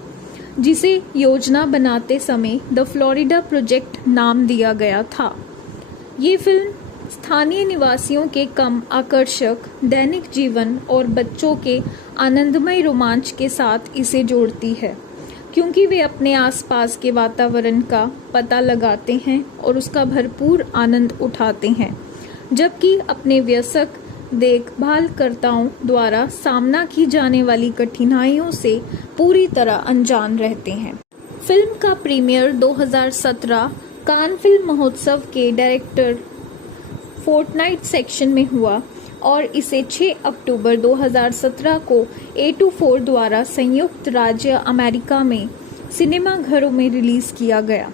जिसे योजना बनाते समय द फ्लोरिडा प्रोजेक्ट नाम दिया गया था। ये फिल्म स्थानीय निवासियों के कम आकर्षक दैनिक जीवन और बच्चों के आनंदमय रोमांच के साथ इसे जोड़ती है, क्योंकि वे अपने आसपास के वातावरण का पता लगाते हैं और उसका भरपूर आनंद उठाते हैं, जबकि अपने वयस्क देखभालकर्ताओं द्वारा सामना की जाने वाली कठिनाइयों से पूरी तरह अनजान रहते हैं। फिल्म का प्रीमियर 2017 कान फिल्म महोत्सव के डायरेक्टर फोर्टनाइट सेक्शन में हुआ और इसे 6 अक्टूबर 2017 को A24 द्वारा संयुक्त राज्य अमेरिका में सिनेमा घरों में रिलीज किया गया।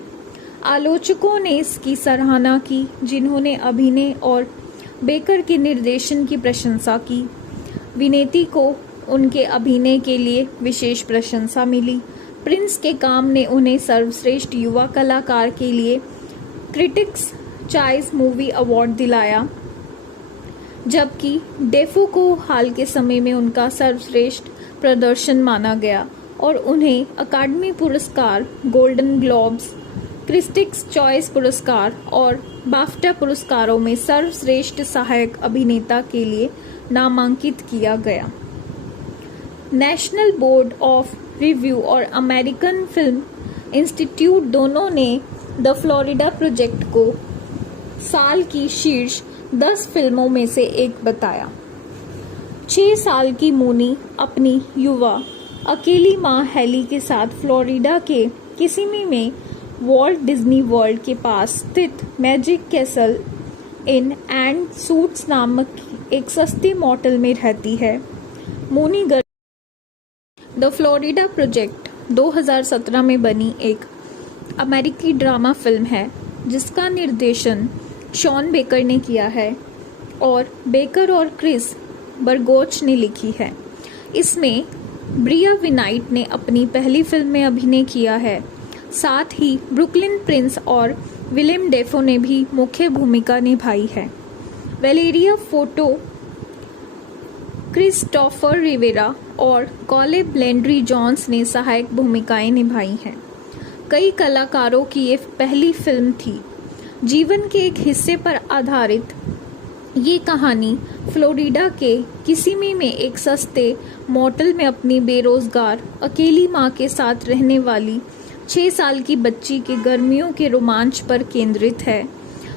आलोचकों ने इसकी सराहना की, जिन्होंने अभिनय और बेकर के निर्देशन की प्रशंसा की। विनेती को उनके अभिनय के लिए विशेष प्रशंसा मिली। प्रिंस के काम ने उन्हें सर्वश्रेष्ठ युवा कलाकार के लिए क्रिटिक्स चॉइस मूवी अवार्ड दिलाया, जबकि डेफो को हाल के समय में उनका सर्वश्रेष्ठ प्रदर्शन माना गया और उन्हें अकादमी पुरस्कार, गोल्डन ग्लोब्स, क्रिटिक्स चॉइस पुरस्कार और बाफ्टा पुरस्कारों में सर्वश्रेष्ठ सहायक अभिनेता के लिए नामांकित किया गया। नेशनल बोर्ड ऑफ रिव्यू और अमेरिकन फिल्म इंस्टीट्यूट दोनों ने द फ्लोरिडा प्रोजेक्ट को साल की शीर्ष 10 फिल्मों में से एक बताया। 6 साल की मूनी अपनी युवा अकेली मां हेली के साथ फ्लोरिडा के किसिमी में वॉल्ट डिज्नी वर्ल्ड के पास स्थित magic castle in and suits नामक एक सस्ते मोटेल में रहती है। मूनी द फ्लोरिडा प्रोजेक्ट 2017 में बनी एक अमेरिकी ड्रामा फिल्म है जिसका निर्देशन शॉन बेकर ने किया है और बेकर और क्रिस बर्गोच ने लिखी है। इसमें ब्रिया विनाइट ने अपनी पहली फिल्म में अभिनय किया है। साथ ही ब्रुकलिन प्रिंस और विलियम डेफो ने भी मुख्य भूमिका निभाई है। वेलेरिया फोटो, क्रिस्टोफर रिवेरा और कॉलेब लेंड्री जॉन्स ने सहायक भूमिकाएं निभाई हैं। कई कलाकारों की ये पहली फिल्म थी। जीवन के एक हिस्से पर आधारित ये कहानी फ्लोरिडा के किसिमी में एक सस्ते मोटेल में अपनी बेरोजगार अकेली मां के साथ रहने वाली 6 साल की बच्ची के गर्मियों के रोमांच पर केंद्रित है।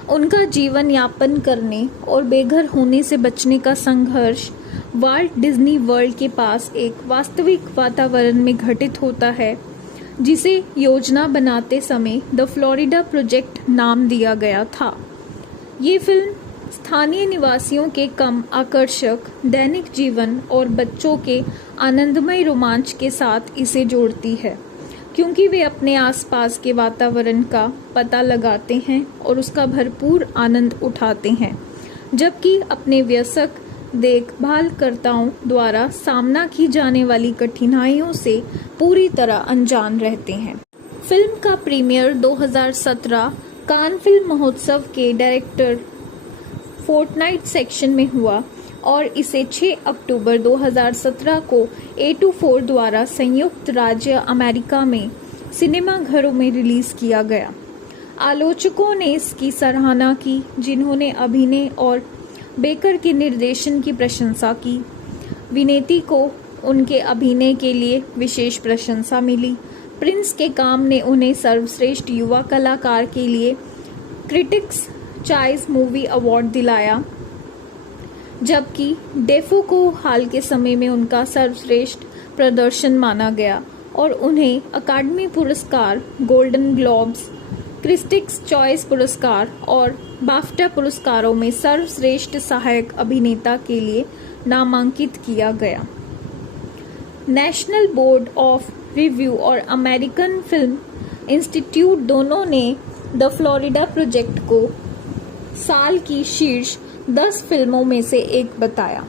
उनका जीवन यापन करने और बेघर होने से बचने का संघर्ष वॉल्ट डिज्नी वर्ल्ड के पास एक वास्तविक वातावरण में घटित होता है, जिसे योजना बनाते समय द फ्लोरिडा प्रोजेक्ट नाम दिया गया था। ये फिल्म स्थानीय निवासियों के कम आकर्षक दैनिक जीवन और बच्चों के आनंदमय रोमांच के साथ इसे जोड़ती है, क्योंकि वे अपने आसपास के वातावरण का पता लगाते हैं और उसका भरपूर आनंद उठाते हैं, जबकि अपने वयस्क देखभालकर्ताओं द्वारा सामना की जाने वाली कठिनाइयों से पूरी तरह अनजान रहते हैं। फिल्म का प्रीमियर 2017 कान फिल्म महोत्सव के डायरेक्टर फोर्टनाइट सेक्शन में हुआ और इसे 6 अक्टूबर 2017 को A24 द्वारा संयुक्त राज्य अमेरिका में सिनेमाघरों में रिलीज किया गया। आलोचकों ने इसकी सराहना की, जिन्होंने अभिनय और बेकर के निर्देशन की प्रशंसा की। विनेती को उनके अभिनय के लिए विशेष प्रशंसा मिली। प्रिंस के काम ने उन्हें सर्वश्रेष्ठ युवा कलाकार के लिए क्रिटिक्स चॉइस मूवी अवार्ड दिलाया, जबकि डेफो को हाल के समय में उनका सर्वश्रेष्ठ प्रदर्शन माना गया और उन्हें अकादमी पुरस्कार, गोल्डन ग्लोब्स, क्रिटिक्स चॉइस पुरस्कार और बाफ्टा पुरस्कारों में सर्वश्रेष्ठ सहायक अभिनेता के लिए नामांकित किया गया। नेशनल बोर्ड ऑफ रिव्यू और अमेरिकन फिल्म इंस्टीट्यूट दोनों ने द फ्लोरिडा प्रोजेक्ट को साल की शीर्ष 10 फिल्मों में से एक बताया।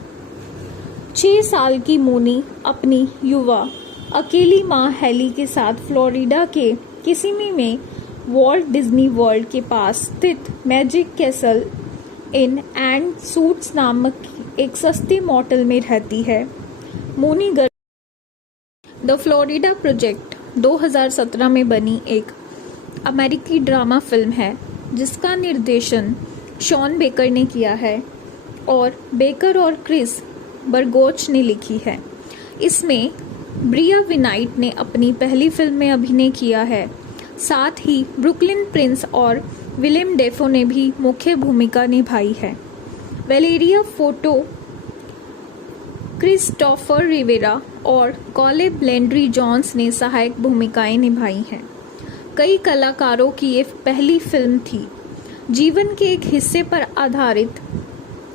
6 साल की मूनी अपनी युवा अकेली मां हेली के साथ फ्लोरिडा के किसिमी में वॉल्ट डिज्नी वर्ल्ड के पास स्थित magic castle in and suits नामक एक सस्ते मोटेल में रहती है। मूनी द फ्लोरिडा प्रोजेक्ट 2017 में बनी एक अमेरिकी ड्रामा फिल्म है जिसका निर्देशन शॉन बेकर ने किया है और बेकर और क्रिस बर्गोच ने लिखी है। इसमें ब्रिया विनाइट ने अपनी पहली फिल्म में अभिनय किया है। साथ ही ब्रुकलिन प्रिंस और विलियम डेफो ने भी मुख्य भूमिका निभाई है। वेलेरिया फोटो, क्रिस्टोफर रिवेरा और कॉलेब लेंड्री जॉन्स ने सहायक भूमिकाएं निभाई हैं। कई कलाकारों की ये पहली फिल्म थी। जीवन के एक हिस्से पर आधारित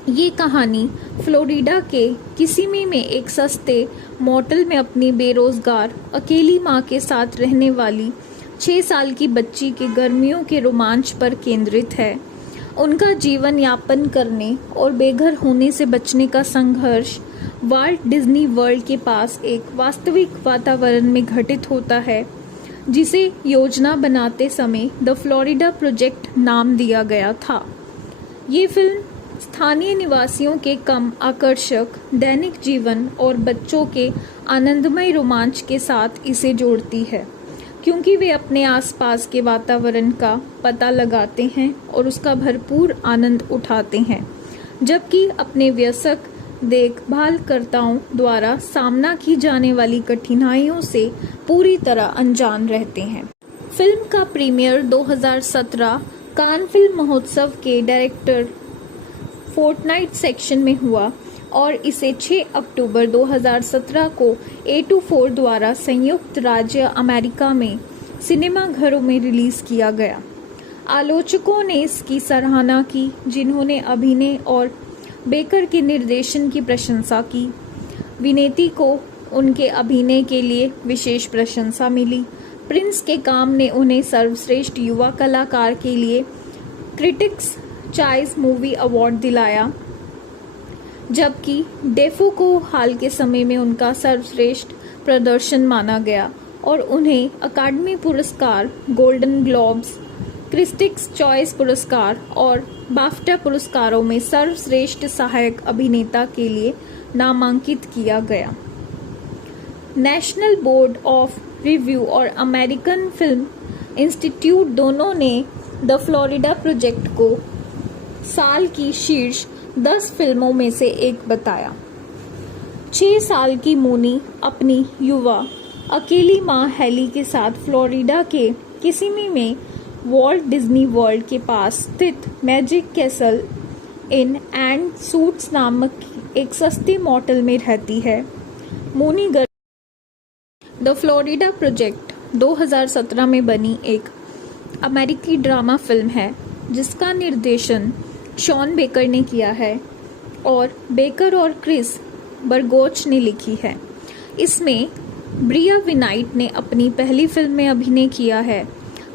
ये कहानी फ्लोरिडा के किसिमी में एक सस्ते मोटेल में अपनी बेरोजगार अकेली मां के साथ रहने वाली 6 साल की बच्ची के गर्मियों के रोमांच पर केंद्रित है। उनका जीवन यापन करने और बेघर होने से बचने का संघर्ष वाल्ट डिज्नी वर्ल्ड के पास एक वास्तविक वातावरण में घटित होता है, जिसे योजना बनाते समय द फ्लोरिडा प्रोजेक्ट नाम दिया गया था। ये फिल्म स्थानीय निवासियों के कम आकर्षक दैनिक जीवन और बच्चों के आनंदमय रोमांच के साथ इसे जोड़ती है, क्योंकि वे अपने आसपास के वातावरण का पता लगाते हैं और उसका भरपूर आनंद उठाते हैं, जबकि अपने वयस्क देखभालकर्ताओं द्वारा सामना की जाने वाली कठिनाइयों से पूरी तरह अनजान रहते हैं। फिल्म का प्रीमियर 2017 कान फिल्म महोत्सव के डायरेक्टर फोर्टनाइट सेक्शन में हुआ और इसे 6 अक्टूबर 2017 को A24 द्वारा संयुक्त राज्य अमेरिका में सिनेमाघरों में रिलीज किया गया। आलोचकों ने इसकी सराहना की, जिन्होंने अभिनय और बेकर के निर्देशन की प्रशंसा की। विनेती को उनके अभिनय के लिए विशेष प्रशंसा मिली। प्रिंस के काम ने उन्हें सर्वश्रेष्ठ युवा कलाकार के लिए क्रिटिक्स चॉइस मूवी अवार्ड दिलाया, जबकि डेफो को हाल के समय में उनका सर्वश्रेष्ठ प्रदर्शन माना गया और उन्हें अकादमी पुरस्कार, गोल्डन ग्लोब्स, क्रिटिक्स चॉइस पुरस्कार और बाफ्टा पुरस्कारों में सर्वश्रेष्ठ सहायक अभिनेता के लिए नामांकित किया गया। नेशनल बोर्ड ऑफ रिव्यू और अमेरिकन फिल्म इंस्टीट्यूट दोनों ने द फ्लोरिडा प्रोजेक्ट को साल की शीर्ष 10 फिल्मों में से एक बताया। 6 साल की मोनी अपनी युवा अकेली मां हेली के साथ फ्लोरिडा के किसिमी में वॉल्ट डिज्नी वर्ल्ड के पास स्थित magic castle in and suits नामक एक सस्ते मोटेल में रहती है। मोनी द फ्लोरिडा प्रोजेक्ट 2017 में बनी एक अमेरिकी ड्रामा फिल्म है, जिसका निर्देशन शॉन बेकर ने किया है और बेकर और क्रिस बर्गोच ने लिखी है। इसमें ब्रिया विनाइट ने अपनी पहली फिल्म में अभिनय किया है।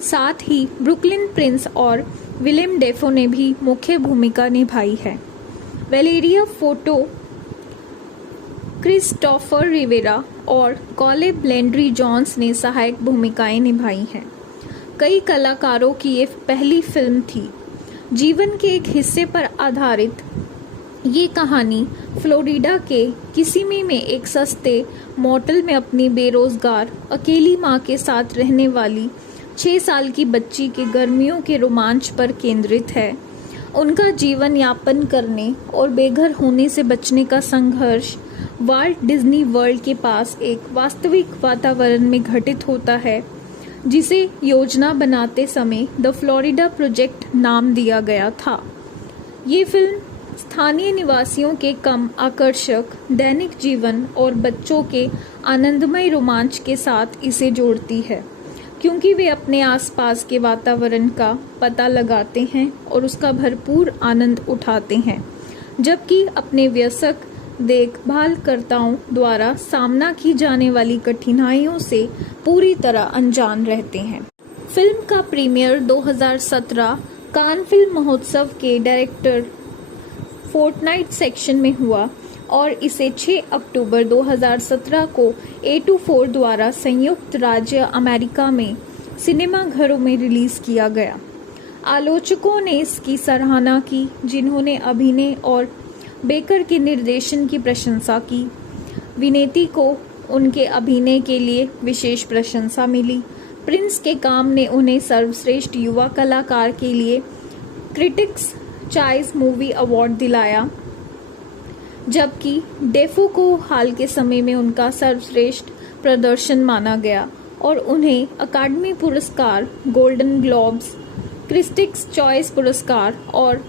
साथ ही ब्रुकलिन प्रिंस और विलियम डेफो ने भी मुख्य भूमिका निभाई है। वेलेरिया फोटो, क्रिस्टोफर रिवेरा और कॉलेब लेंड्री जॉन्स ने सहायक भूमिकाएं निभाई हैं। कई कलाकारों की ये पहली फिल्म थी। जीवन के एक हिस्से पर आधारित ये कहानी फ्लोरिडा के किसिमी में एक सस्ते मोटेल में अपनी बेरोजगार अकेली मां के साथ रहने वाली 6 साल की बच्ची के गर्मियों के रोमांच पर केंद्रित है। उनका जीवन यापन करने और बेघर होने से बचने का संघर्ष वाल्ट डिज्नी वर्ल्ड के पास एक वास्तविक वातावरण में घटित होता है, जिसे योजना बनाते समय द फ्लोरिडा प्रोजेक्ट नाम दिया गया था। ये फिल्म स्थानीय निवासियों के कम आकर्षक दैनिक जीवन और बच्चों के आनंदमय रोमांच के साथ इसे जोड़ती है, क्योंकि वे अपने आसपास के वातावरण का पता लगाते हैं और उसका भरपूर आनंद उठाते हैं, जबकि अपने वयस्क देखभालकर्ताओं द्वारा सामना की जाने वाली कठिनाइयों से पूरी तरह अनजान रहते हैं। फिल्म का प्रीमियर 2017 कान फिल्म महोत्सव के डायरेक्टर फोर्टनाइट सेक्शन में हुआ और इसे 6 अक्टूबर 2017 को A24 द्वारा संयुक्त राज्य अमेरिका में सिनेमाघरों में रिलीज किया गया। आलोचकों ने इसकी सराहना की, जिन्होंने अभिनय और बेकर के निर्देशन की प्रशंसा की। विनेती को उनके अभिनय के लिए विशेष प्रशंसा मिली। प्रिंस के काम ने उन्हें सर्वश्रेष्ठ युवा कलाकार के लिए क्रिटिक्स चॉइस मूवी अवार्ड दिलाया, जबकि डेफो को हाल के समय में उनका सर्वश्रेष्ठ प्रदर्शन माना गया और उन्हें अकादमी पुरस्कार, गोल्डन ग्लोब्स, क्रिटिक्स चॉइस पुरस्कार और